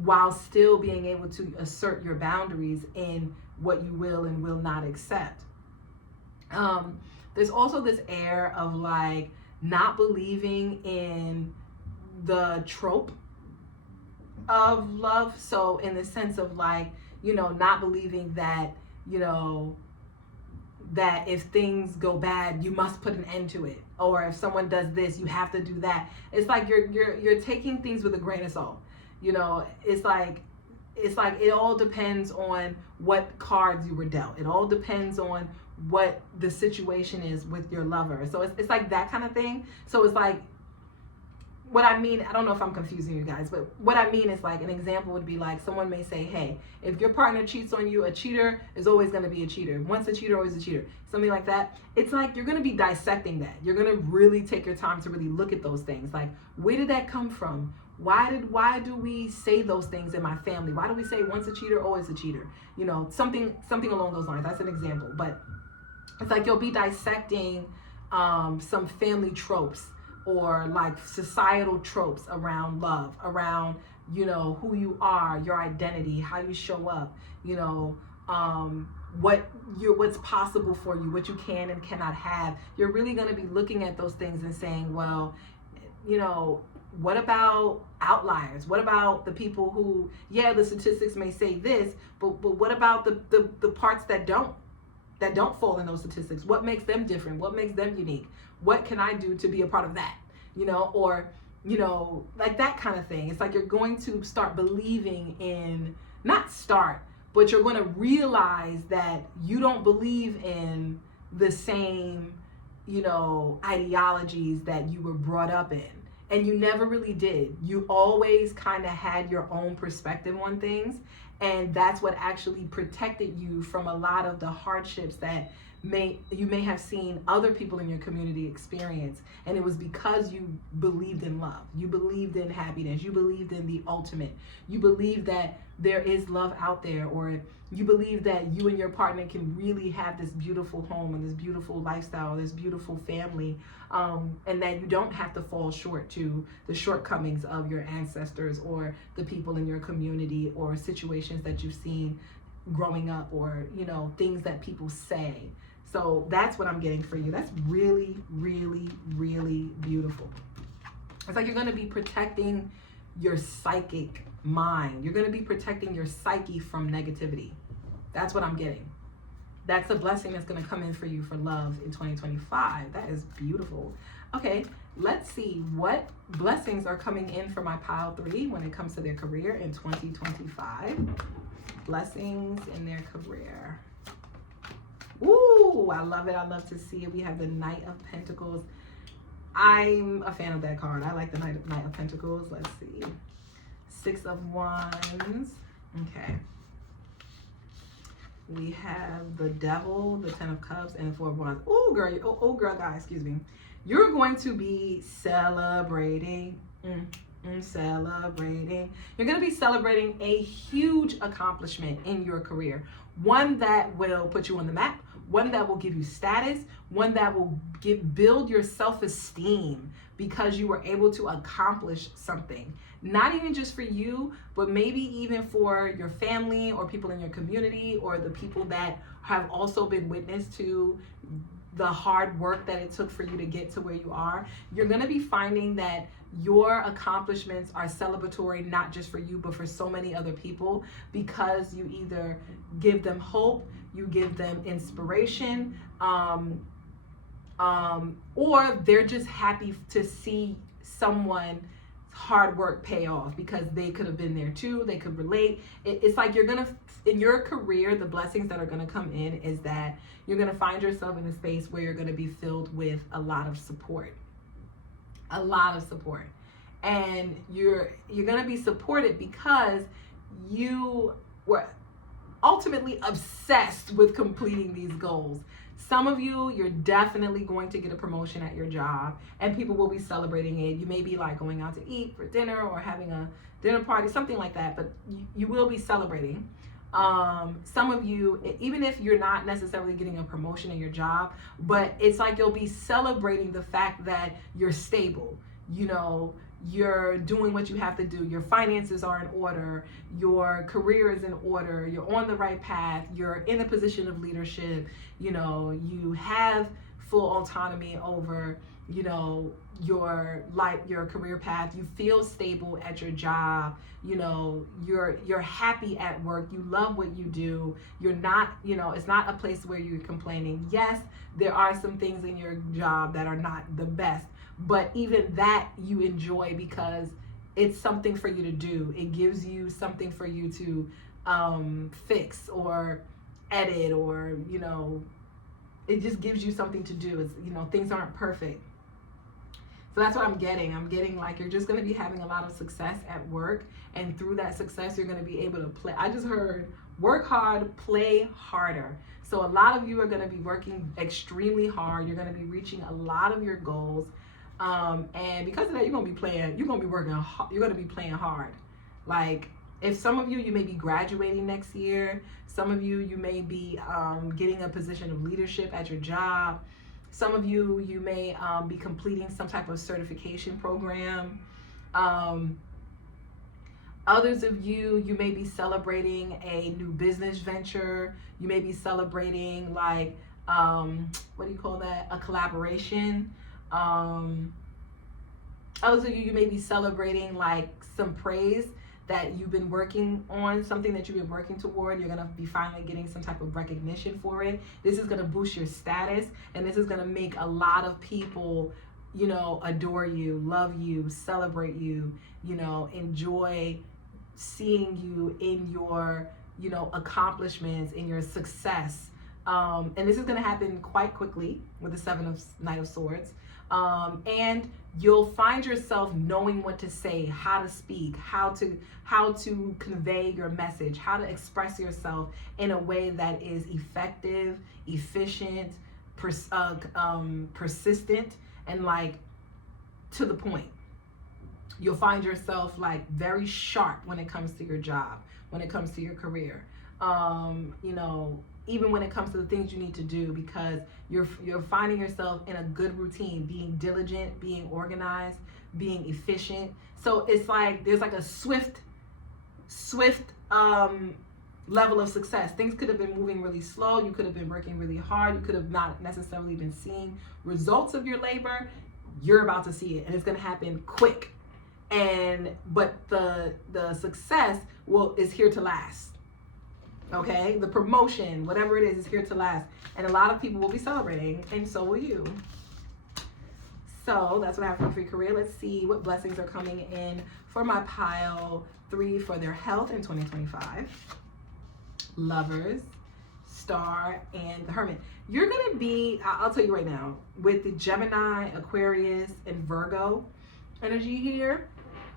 while still being able to assert your boundaries in what you will and will not accept. There's also this air of like not believing in the trope of love. So in the sense of like, you know, not believing that, you know, that if things go bad, you must put an end to it. Or if someone does this, you have to do that. It's like you're taking things with a grain of salt. You know, it's like it all depends on what cards you were dealt. It all depends on what the situation is with your lover. So it's like that kind of thing. So it's like, what I mean, I don't know if I'm confusing you guys, but what I mean is like an example would be like someone may say, hey, if your partner cheats on you, a cheater is always going to be a cheater. Once a cheater, always a cheater. Something like that. It's like you're going to be dissecting that. You're going to really take your time to really look at those things. Like, where did that come from? Why do we say those things in my family? Why do we say once a cheater, always a cheater? You know, something along those lines. That's an example. But it's like you'll be dissecting some family tropes or like societal tropes around love, around, you know, who you are, your identity, how you show up, you know, what's possible for you, what you can and cannot have. You're really going to be looking at those things and saying, well, you know, what about outliers? What about the people who, yeah, the statistics may say this, but what about the parts that don't fall in those statistics? What makes them different? What makes them unique? What can I do to be a part of that? You know, or, you know, like that kind of thing. It's like you're going to start believing in, not start, but you're going to realize that you don't believe in the same, you know, ideologies that you were brought up in. And you never really did. You always kind of had your own perspective on things. And that's what actually protected you from a lot of the hardships that you may have seen other people in your community experience. And it was because you believed in love. You believed in happiness. You believed in the ultimate. You believed that there is love out there, or you believe that you and your partner can really have this beautiful home and this beautiful lifestyle, this beautiful family, and that you don't have to fall short to the shortcomings of your ancestors or the people in your community or situations that you've seen growing up, or, you know, things that people say. So that's what I'm getting for you. That's really, really, really beautiful. It's like you're going to be protecting your psychic mind. You're going to be protecting your psyche from negativity. That's what I'm getting. That's a blessing that's going to come in for you for love in 2025. That is beautiful. Okay, let's see what blessings are coming in for my pile 3 when it comes to their career in 2025. Blessings in their career. Ooh, I love it. I love to see it. We have the Knight of Pentacles. I'm a fan of that card. I like the Knight of Pentacles. Let's see. 6 of Wands. Okay. We have the Devil, the 10 of Cups, and the 4 of Wands. Oh, girl. Oh, girl, guys. Excuse me. You're going to be celebrating. Celebrating. You're going to be celebrating a huge accomplishment in your career. One that will put you on the map. One that will give you status. One that will build your self-esteem because you were able to accomplish something. Not even just for you, but maybe even for your family or people in your community, or the people that have also been witness to the hard work that it took for you to get to where you are. You're going to be finding that your accomplishments are celebratory, not just for you, but for so many other people, because you either give them hope, you give them inspiration, or they're just happy to see someone's hard work pay off because they could have been there too. They could relate. It's like you're going to, in your career, the blessings that are going to come in is that you're going to find yourself in a space where you're going to be filled with a lot of support. A lot of support. And you're going to be supported because you were ultimately obsessed with completing these goals. Some of you, you're definitely going to get a promotion at your job and people will be celebrating it. You may be like going out to eat for dinner or having a dinner party, something like that, but you will be celebrating. Some of you, even if you're not necessarily getting a promotion in your job, but it's like you'll be celebrating the fact that you're stable, you know, you're doing what you have to do, your finances are in order, your career is in order, you're on the right path, you're in a position of leadership, you know, you have full autonomy over, you know, your life, your career path, you feel stable at your job, you know, you're happy at work, you love what you do, you're not, you know, it's not a place where you're complaining. Yes, there are some things in your job that are not the best, but even that you enjoy because it's something for you to do. It gives you something for you to fix or edit, or, you know, it just gives you something to do. It's, you know, things aren't perfect. So that's what I'm getting. I'm getting like you're just going to be having a lot of success at work, and through that success you're going to be able to play. I just heard work hard, play harder. So a lot of you are going to be working extremely hard. You're going to be reaching a lot of your goals. And because of that, you're gonna be playing hard. Like, if some of you may be graduating next year. Some of you may be getting a position of leadership at your job. Some of you may be completing some type of certification program. Others of you may be celebrating a new business venture. You may be celebrating, like, what do you call that? A collaboration. Others of you may be celebrating, like, some praise that you've been working on, something that you've been working toward. You're going to be finally getting some type of recognition for it. This is going to boost your status, and this is going to make a lot of people, adore you, love you, celebrate you, enjoy seeing you in your, accomplishments, in your success. And this is going to happen quite quickly with the Knight of Swords. And you'll find yourself knowing what to say, how to speak, how to convey your message, how to express yourself in a way that is effective, efficient, persistent, and, like, to the point. You'll find yourself, like, very sharp when it comes to your job, when it comes to your career. Even when it comes to the things you need to do, because you're finding yourself in a good routine, being diligent, being organized, being efficient. So it's like there's like a swift level of success. Things could have been moving really slow. You could have been working really hard. You could have not necessarily been seeing results of your labor. You're about to see it, and it's going to happen quick. But the success is here to last. Okay, the promotion, whatever it is here to last. And a lot of people will be celebrating, and so will you. So that's what I have for your career. Let's see what blessings are coming in for my pile 3 for their health in 2025. Lovers, Star, and the Hermit. You're going to be, I'll tell you right now, with the Gemini, Aquarius, and Virgo energy here,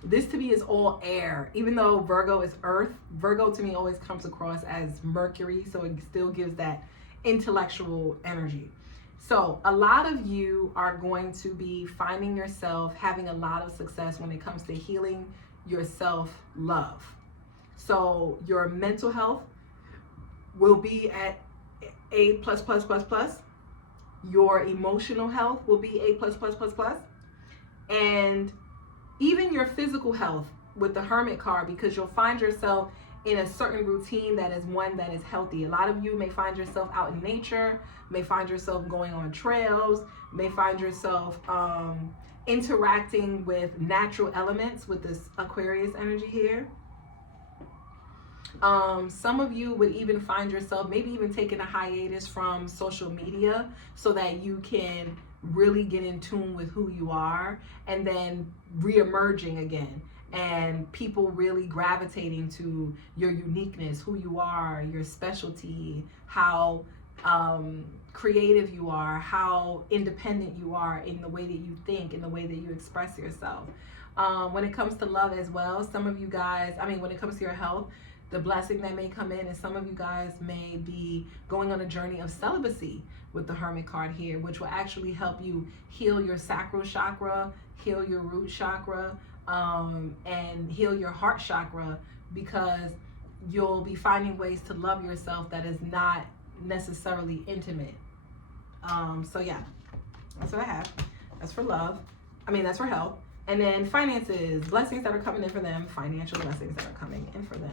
this to me is all air. Even though Virgo is earth, Virgo to me always comes across as Mercury, so it still gives that intellectual energy. So a lot of you are going to be finding yourself having a lot of success when it comes to healing your self-love. So your mental health will be at A++++. Your emotional health will be A++++. And even your physical health with the Hermit card, because you'll find yourself in a certain routine that is one that is healthy. A lot of you may find yourself out in nature, may find yourself going on trails, may find yourself interacting with natural elements with this Aquarius energy here. Some of you would even find yourself maybe even taking a hiatus from social media so that you can really get in tune with who you are, and then re-emerging again, and people really gravitating to your uniqueness, who you are, your specialty, how creative you are, how independent you are in the way that you think, in the way that you express yourself. When it comes to love as well, some of you guys, when it comes to your health, the blessing that may come in is some of you guys may be going on a journey of celibacy with the Hermit card here, which will actually help you heal your sacral chakra, heal your root chakra, and heal your heart chakra, because you'll be finding ways to love yourself that is not necessarily intimate. So yeah, that's what I have. That's for love. That's for health. And then finances, blessings that are coming in for them, financial blessings that are coming in for them.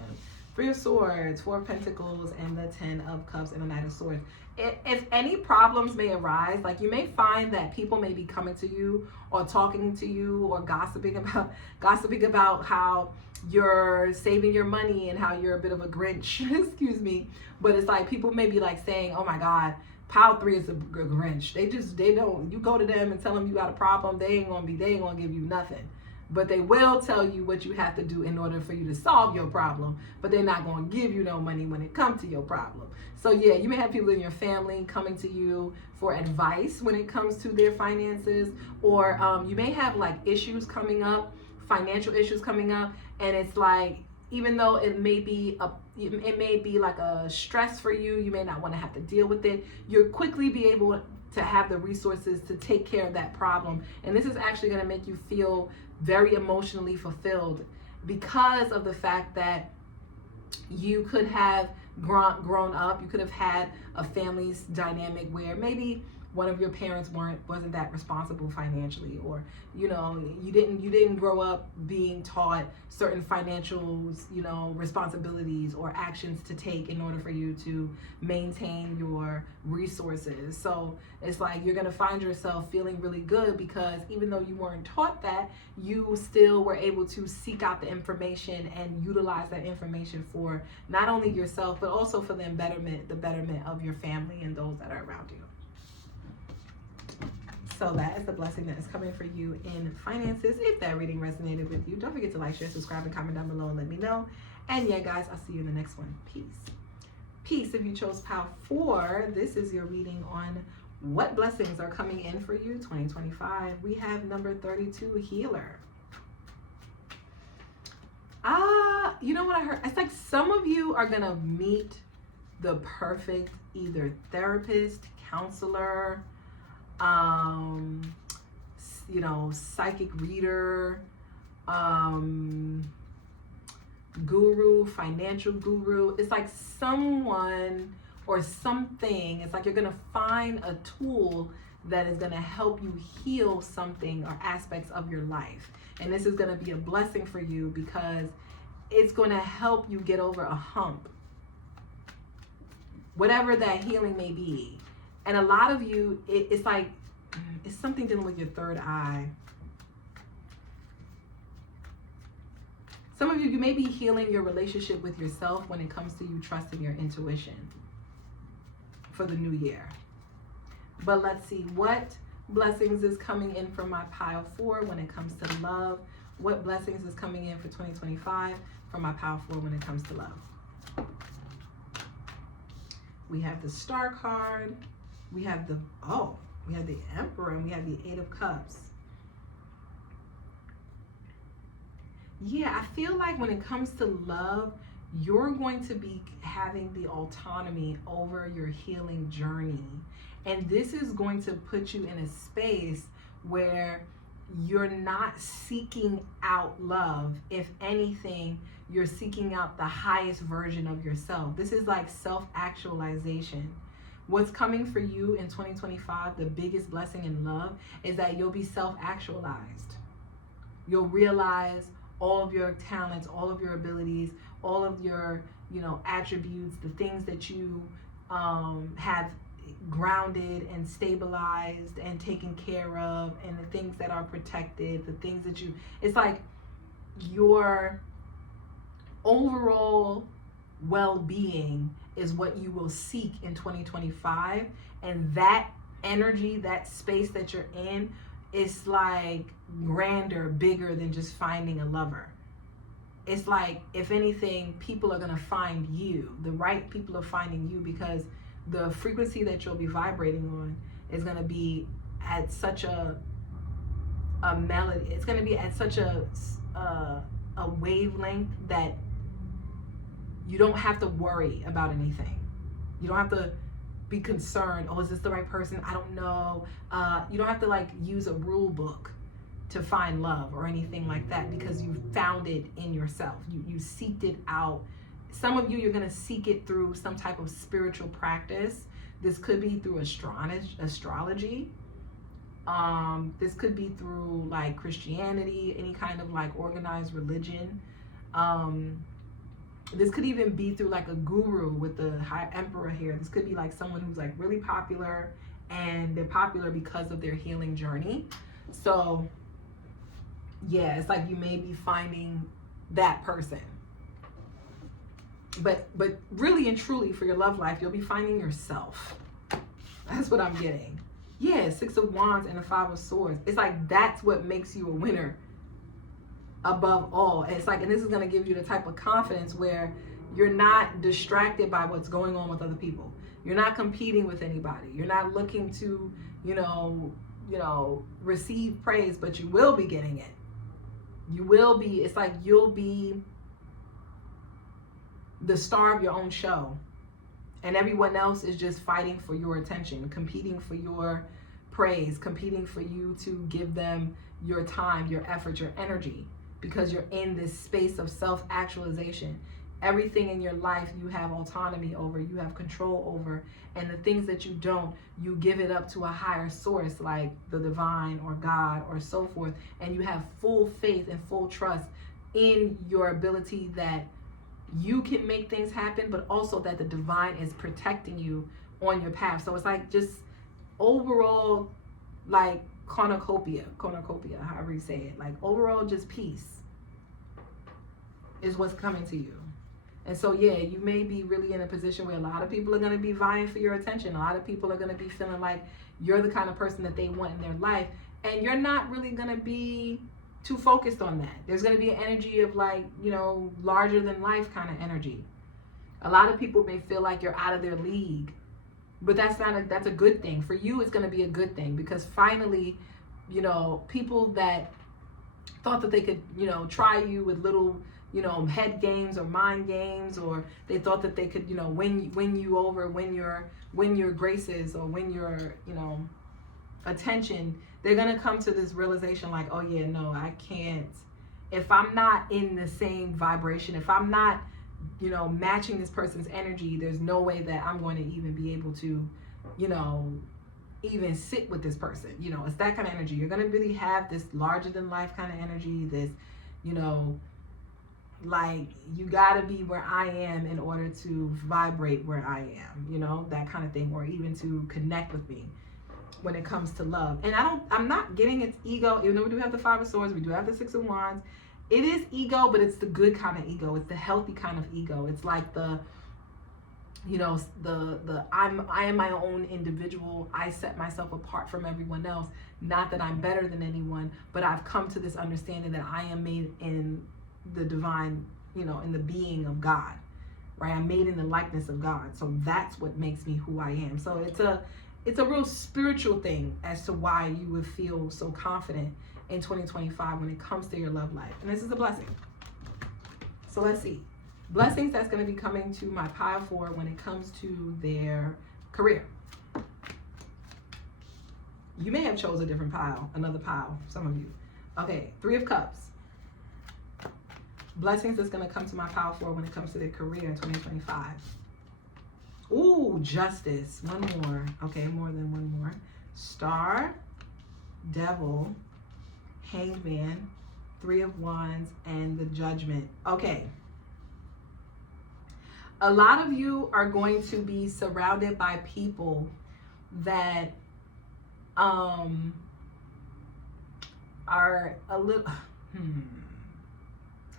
3 of Swords, 4 of Pentacles, and the 10 of Cups and the Knight of Swords. If any problems may arise, like you may find that people may be coming to you or talking to you or gossiping about how you're saving your money and how you're a bit of a Grinch, excuse me. But it's like people may be like saying, oh my God, Pile 3 is a Grinch. They don't, you go to them and tell them you got a problem, they ain't gonna give you nothing. But they will tell you what you have to do in order for you to solve your problem, but they're not going to give you no money when it comes to your problem. So yeah, you may have people in your family coming to you for advice when it comes to their finances, or you may have like issues coming up, financial issues coming up, and it's like, even though it may be like a stress for you, you may not want to have to deal with it. You'll quickly be able to have the resources to take care of that problem. And this is actually going to make you feel very emotionally fulfilled because of the fact that you could have grown up, you could have had a family's dynamic where maybe one of your parents wasn't that responsible financially, or you didn't grow up being taught certain financial responsibilities or actions to take in order for you to maintain your resources. So it's like you're gonna find yourself feeling really good because even though you weren't taught that, you still were able to seek out the information and utilize that information for not only yourself but also for the betterment of your family and those that are around you. So that is the blessing that is coming for you in finances. If that reading resonated with you, don't forget to like, share, subscribe, and comment down below and let me know. And yeah, guys, I'll see you in the next one. Peace. Peace. If you chose pile 4, this is your reading on what blessings are coming in for you 2025. We have number 32, healer. You know what I heard? It's like some of you are going to meet the perfect either therapist, counselor, psychic reader, guru, financial guru. It's like someone or something. It's like you're gonna find a tool that is gonna help you heal something or aspects of your life. And this is gonna be a blessing for you because it's gonna help you get over a hump, whatever that healing may be. And a lot of you, it's like, it's something dealing with your third eye. Some of you may be healing your relationship with yourself when it comes to you trusting your intuition for the new year. But let's see, what blessings is coming in from my pile 4 when it comes to love? What blessings is coming in for 2025 from my pile 4 when it comes to love? We have the Star card. We have the Emperor, and we have the 8 of Cups. Yeah, I feel like when it comes to love, you're going to be having the autonomy over your healing journey. And this is going to put you in a space where you're not seeking out love. If anything, you're seeking out the highest version of yourself. This is like self-actualization. What's coming for you in 2025, the biggest blessing in love, is that you'll be self-actualized. You'll realize all of your talents, all of your abilities, all of your, attributes, the things that you have grounded and stabilized and taken care of, and the things that are protected, the things that it's like your overall well-being is what you will seek in 2025. And that energy, that space that you're in, is like grander, bigger than just finding a lover. It's like, if anything, people are going to find you. The right people are finding you because the frequency that you'll be vibrating on is going to be at such a melody. It's going to be at such a wavelength that you don't have to worry about anything. You don't have to be concerned, is this the right person? I don't know. You don't have to use a rule book to find love or anything like that, because you found it in yourself. You seeked it out. Some of you, you're going to seek it through some type of spiritual practice. This could be through astrology. This could be through Christianity, any kind of organized religion. This could even be through a guru with the high emperor here. This could be someone who's really popular, and they're popular because of their healing journey. So yeah, it's you may be finding that person. But really and truly, for your love life, you'll be finding yourself. That's what I'm getting. Yeah, 6 of Wands and the 5 of Swords. It's that's what makes you a winner above all. And it's and this is going to give you the type of confidence where you're not distracted by what's going on with other people. You're not competing with anybody. You're not looking to, receive praise, but you will be getting it. You will be, it's you'll be the star of your own show. And everyone else is just fighting for your attention, competing for your praise, competing for you to give them your time, your effort, your energy, because you're in this space of self-actualization. Everything in your life you have autonomy over, you have control over, and the things that you don't, you give it up to a higher source like the divine or God or so forth, and you have full faith and full trust in your ability that you can make things happen, but also that the divine is protecting you on your path. So it's like just overall like cornucopia, however you say it, like overall just peace is what's coming to you. And so yeah, you may be really in a position where a lot of people are going to be vying for your attention. A lot of people are going to be feeling like you're the kind of person that they want in their life, and you're not really going to be too focused on that. There's going to be an energy of like, you know, larger than life kind of energy. A lot of people may feel like you're out of their league, but that's a good thing. For you, it's going to be a good thing, because finally, you know, people that thought that they could, you know, try you with little, you know, head games or mind games, or they thought that they could, you know, win you over, win your graces, or win your, you know, attention, they're gonna come to this realization like, oh yeah, no, I can't. If I'm not in the same vibration, if I'm not, you know, matching this person's energy, there's no way that I'm going to even be able to, you know, even sit with this person. You know, it's that kind of energy. You're gonna really have this larger than life kind of energy, this, you know, like you gotta be where I am in order to vibrate where I am, you know, that kind of thing, or even to connect with me when it comes to love. And I'm not getting its ego, even though we do have the Five of Swords, we do have the Six of Wands. It is ego, but it's the good kind of ego. It's the healthy kind of ego. It's like the, you know, I am my own individual. I set myself apart from everyone else. Not that I'm better than anyone, but I've come to this understanding that I am made in the divine, you know, in the being of God, right? I'm made in the likeness of God. So that's what makes me who I am. So it's a real spiritual thing as to why you would feel so confident in 2025 when it comes to your love life. And this is a blessing. So let's see. Blessings that's going to be coming to my pile for when it comes to their career. You may have chose a different pile, another pile, some of you. Okay, Three of Cups. Blessings that's going to come to my pile for when it comes to their career in 2025. Ooh, Justice. One more. Okay, more than one more. Star, Devil, Hanged Man, Three of Wands, and the Judgment. Okay. A lot of you are going to be surrounded by people that are a little, how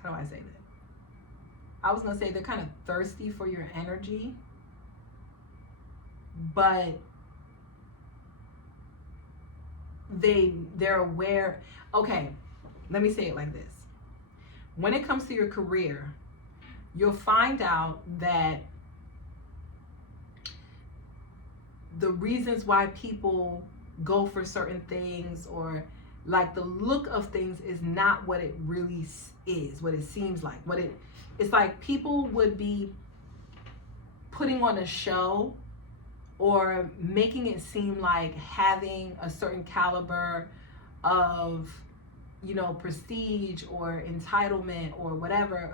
do I say that? I was going to say they're kind of thirsty for your energy, but they're aware. Okay, let me say it like this. When it comes to your career, you'll find out that the reasons why people go for certain things, or like the look of things, is not what it really is, what it seems like. It's like people would be putting on a show or making it seem like having a certain caliber of, you know, prestige or entitlement or whatever,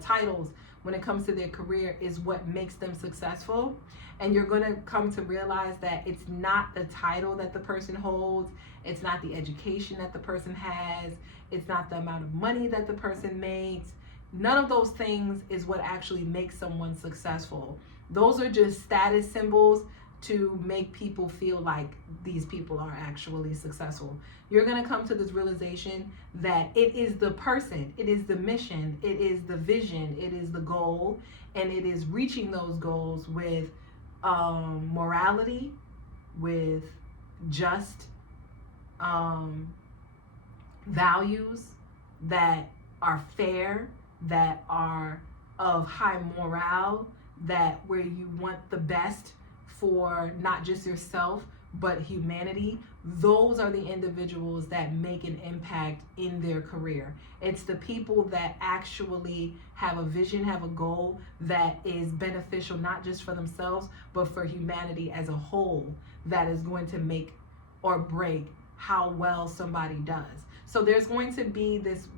titles when it comes to their career is what makes them successful. And you're going to come to realize that it's not the title that the person holds, it's not the education that the person has, it's not the amount of money that the person makes. None of those things is what actually makes someone successful. Those are just status symbols to make people feel like these people are actually successful. You're going to come to this realization that it is the person, it is the mission, it is the vision, it is the goal, and it is reaching those goals with morality, with just values that are fair, that are of high morale, that where you want the best for not just yourself, but humanity, those are the individuals that make an impact in their career. It's the people that actually have a vision, have a goal that is beneficial not just for themselves, but for humanity as a whole, that is going to make or break how well somebody does. So there's going to be this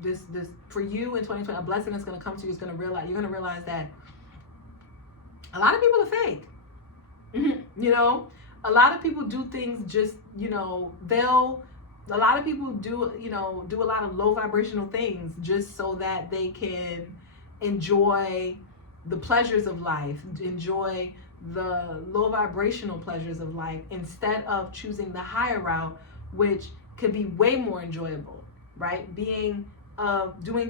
for you in 2020, a blessing that's going to come to you. You're going to realize that a lot of people are fake. You know, a lot of people do things just, you know, a lot of people do, you know, do a lot of low vibrational things just so that they can enjoy the pleasures of life, enjoy the low vibrational pleasures of life, instead of choosing the higher route, which could be way more enjoyable, right? Doing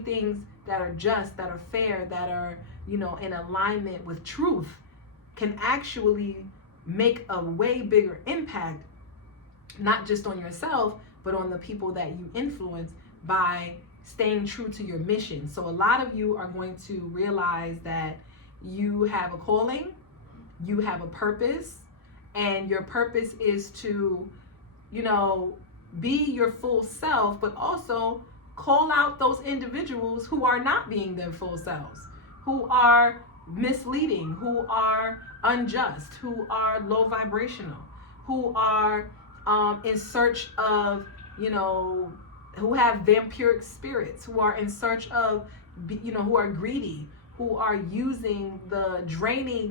things that are just, that are fair, that are, you know, in alignment with truth, can actually make a way bigger impact, not just on yourself, but on the people that you influence by staying true to your mission. So a lot of you are going to realize that you have a calling, you have a purpose, and your purpose is to, you know, be your full self, but also call out those individuals who are not being their full selves, who are misleading, who are unjust, who are low vibrational, who are in search of, you know, who have vampiric spirits, who are in search of, you know, who are greedy, who are draining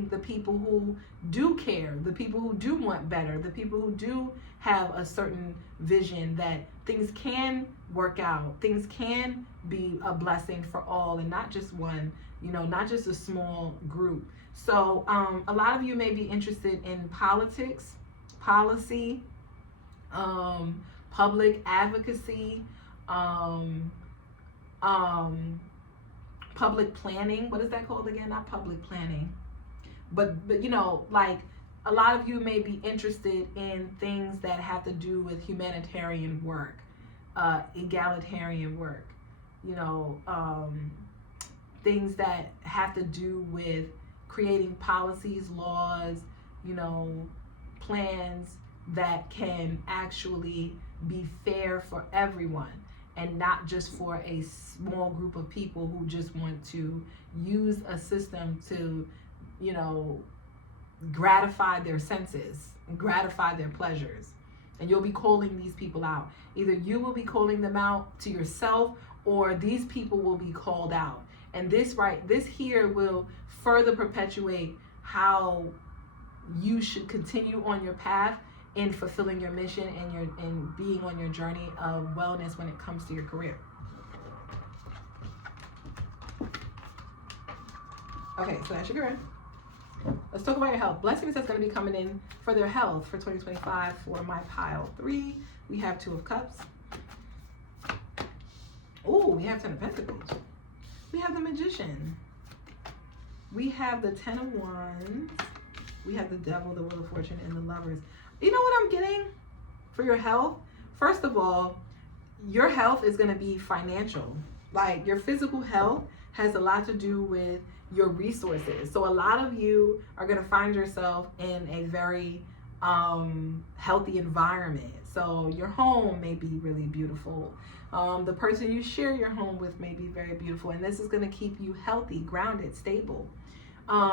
the people who do care, the people who do want better, the people who do have a certain vision that things can work out, things can be a blessing for all and not just one, you know, not just a small group. So a lot of you may be interested in politics, policy, public advocacy, public planning. What is that called again? Not public planning, but you know, like a lot of you may be interested in things that have to do with humanitarian work, egalitarian work, you know, things that have to do with creating policies, laws, you know, plans that can actually be fair for everyone and not just for a small group of people who just want to use a system to, you know, gratify their senses and gratify their pleasures. And you'll be calling these people out. Either you will be calling them out to yourself, or these people will be called out. And this here will further perpetuate how you should continue on your path in fulfilling your mission and being on your journey of wellness when it comes to your career. Okay, so that's your career. Let's talk about your health. Blessings that's going to be coming in for their health for 2025 for my pile 3. We have 2 of Cups. Oh, we have 10 of Pentacles. We have the Magician. We have the 10 of Wands. We have the Devil, the Wheel of Fortune, and the Lovers. You know what I'm getting for your health? First of all, your health is going to be financial. Like, your physical health has a lot to do with your resources. So a lot of you are going to find yourself in a very healthy environment. So your home may be really beautiful. The person you share your home with may be very beautiful. And this is going to keep you healthy, grounded, stable.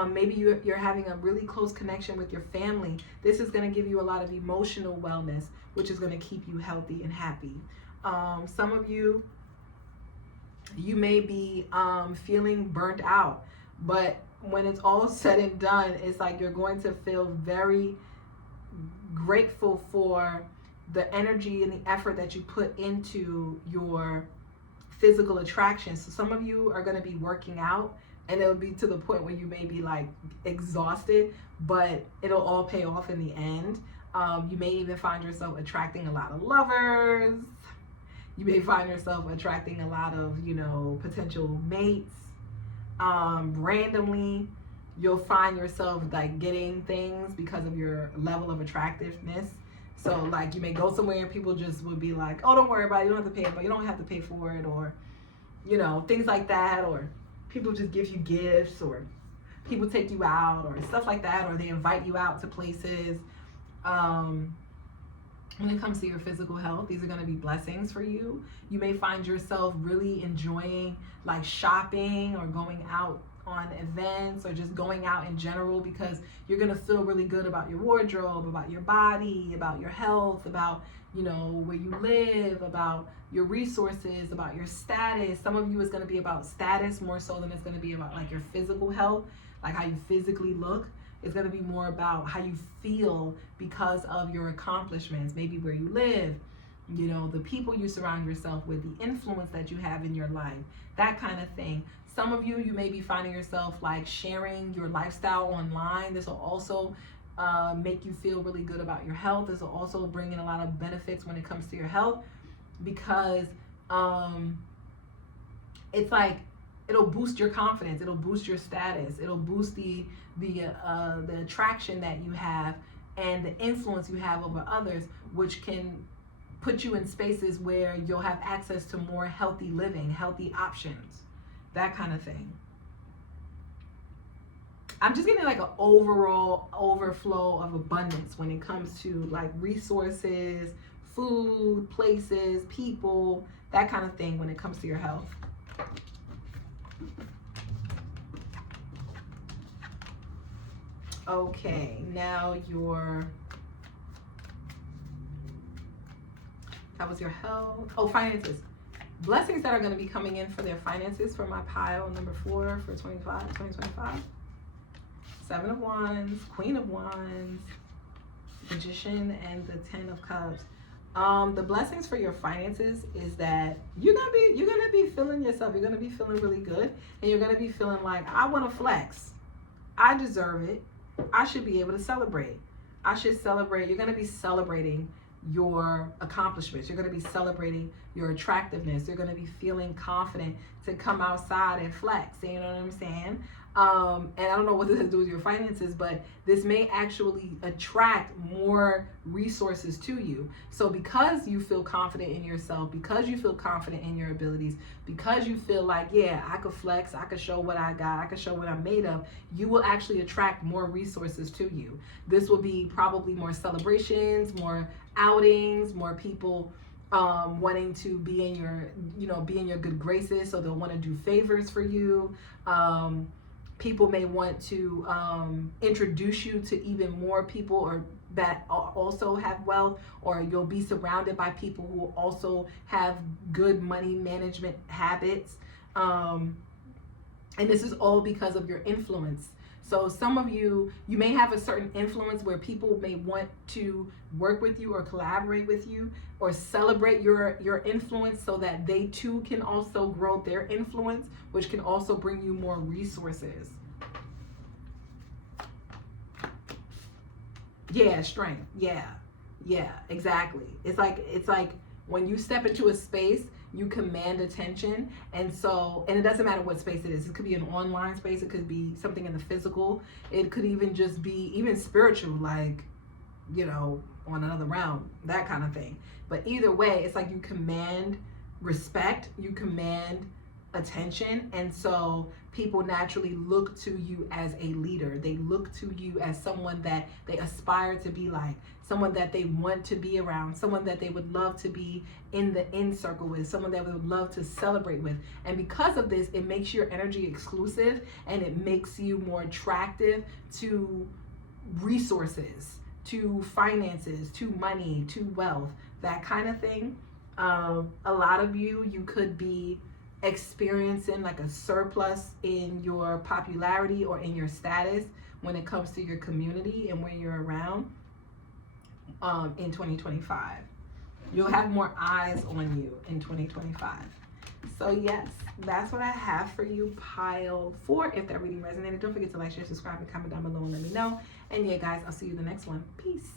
Maybe you're having a really close connection with your family. This is going to give you a lot of emotional wellness, which is going to keep you healthy and happy. Some of you may be feeling burnt out, but when it's all said and done, it's like you're going to feel very grateful for the energy and the effort that you put into your physical attraction. So some of you are going to be working out, and it'll be to the point where you may be like exhausted, but it'll all pay off in the end. You may even find yourself attracting a lot of lovers. You may find yourself attracting a lot of, you know, potential mates. Randomly, you'll find yourself like getting things because of your level of attractiveness. So like you may go somewhere and people just would be like, oh, don't worry about it. You don't have to pay, but you don't have to pay for it, or, you know, things like that. Or people just give you gifts, or people take you out, or stuff like that, or they invite you out to places. When it comes to your physical health, these are going to be blessings for you. You may find yourself really enjoying like shopping or going out on events or just going out in general, because you're going to feel really good about your wardrobe, about your body, about your health, about, you know, where you live, about your resources, about your status. Some of you is going to be about status more so than it's going to be about like your physical health, like how you physically look. It's going to be more about how you feel because of your accomplishments, maybe where you live, you know, the people you surround yourself with, the influence that you have in your life, that kind of thing. Some of you, you may be finding yourself like sharing your lifestyle online. This will also make you feel really good about your health. This will also bring in a lot of benefits when it comes to your health, because it's like, it'll boost your confidence, it'll boost your status, it'll boost the attraction that you have and the influence you have over others, which can put you in spaces where you'll have access to more healthy living, healthy options, that kind of thing. I'm just getting like an overall overflow of abundance when it comes to like resources, food, places, people, that kind of thing when it comes to your health. Okay, now that was your health. Oh, finances. Blessings that are going to be coming in for their finances for my pile number 4 for 2025. 7 of Wands, Queen of Wands, Magician, and the 10 of Cups. The blessings for your finances is that you're gonna be feeling yourself. You're gonna be feeling really good, and you're gonna be feeling like, I want to flex. I deserve it. I should be able to celebrate. I should celebrate. You're going to be celebrating your accomplishments. You're going to be celebrating your attractiveness. You're going to be feeling confident to come outside and flex. You know what I'm saying? And I don't know what this has to do with your finances, but this may actually attract more resources to you. So because you feel confident in yourself, because you feel confident in your abilities, because you feel like, yeah, I could flex, I could show what I got, I could show what I'm made of, you will actually attract more resources to you. This will be probably more celebrations, more outings, more people wanting to be in your good graces. So they'll want to do favors for you. People may want to introduce you to even more people or that also have wealth, or you'll be surrounded by people who also have good money management habits. And this is all because of your influence. So some of you may have a certain influence where people may want to work with you or collaborate with you or celebrate your influence so that they too can also grow their influence, which can also bring you more resources. Yeah, strength. Yeah, exactly. It's like when you step into a space, you command attention, and it doesn't matter what space it is. It could be an online space, it could be something in the physical, it could even just be even spiritual, like, you know, on another realm, that kind of thing. But either way, it's like you command respect, you command attention, and so people naturally look to you as a leader. They look to you as someone that they aspire to be like, someone that they want to be around, someone that they would love to be in the in circle with, someone that they would love to celebrate with. And because of this, it makes your energy exclusive, and it makes you more attractive to resources, to finances, to money, to wealth, that kind of thing. A lot of you could be experiencing like a surplus in your popularity or in your status when it comes to your community and where you're around in 2025. You'll have more eyes on you in 2025. So yes, that's what I have for you, pile 4. If that reading resonated, don't forget to like, share, subscribe, and comment down below and let me know. And yeah, guys, I'll see you in the next one. Peace.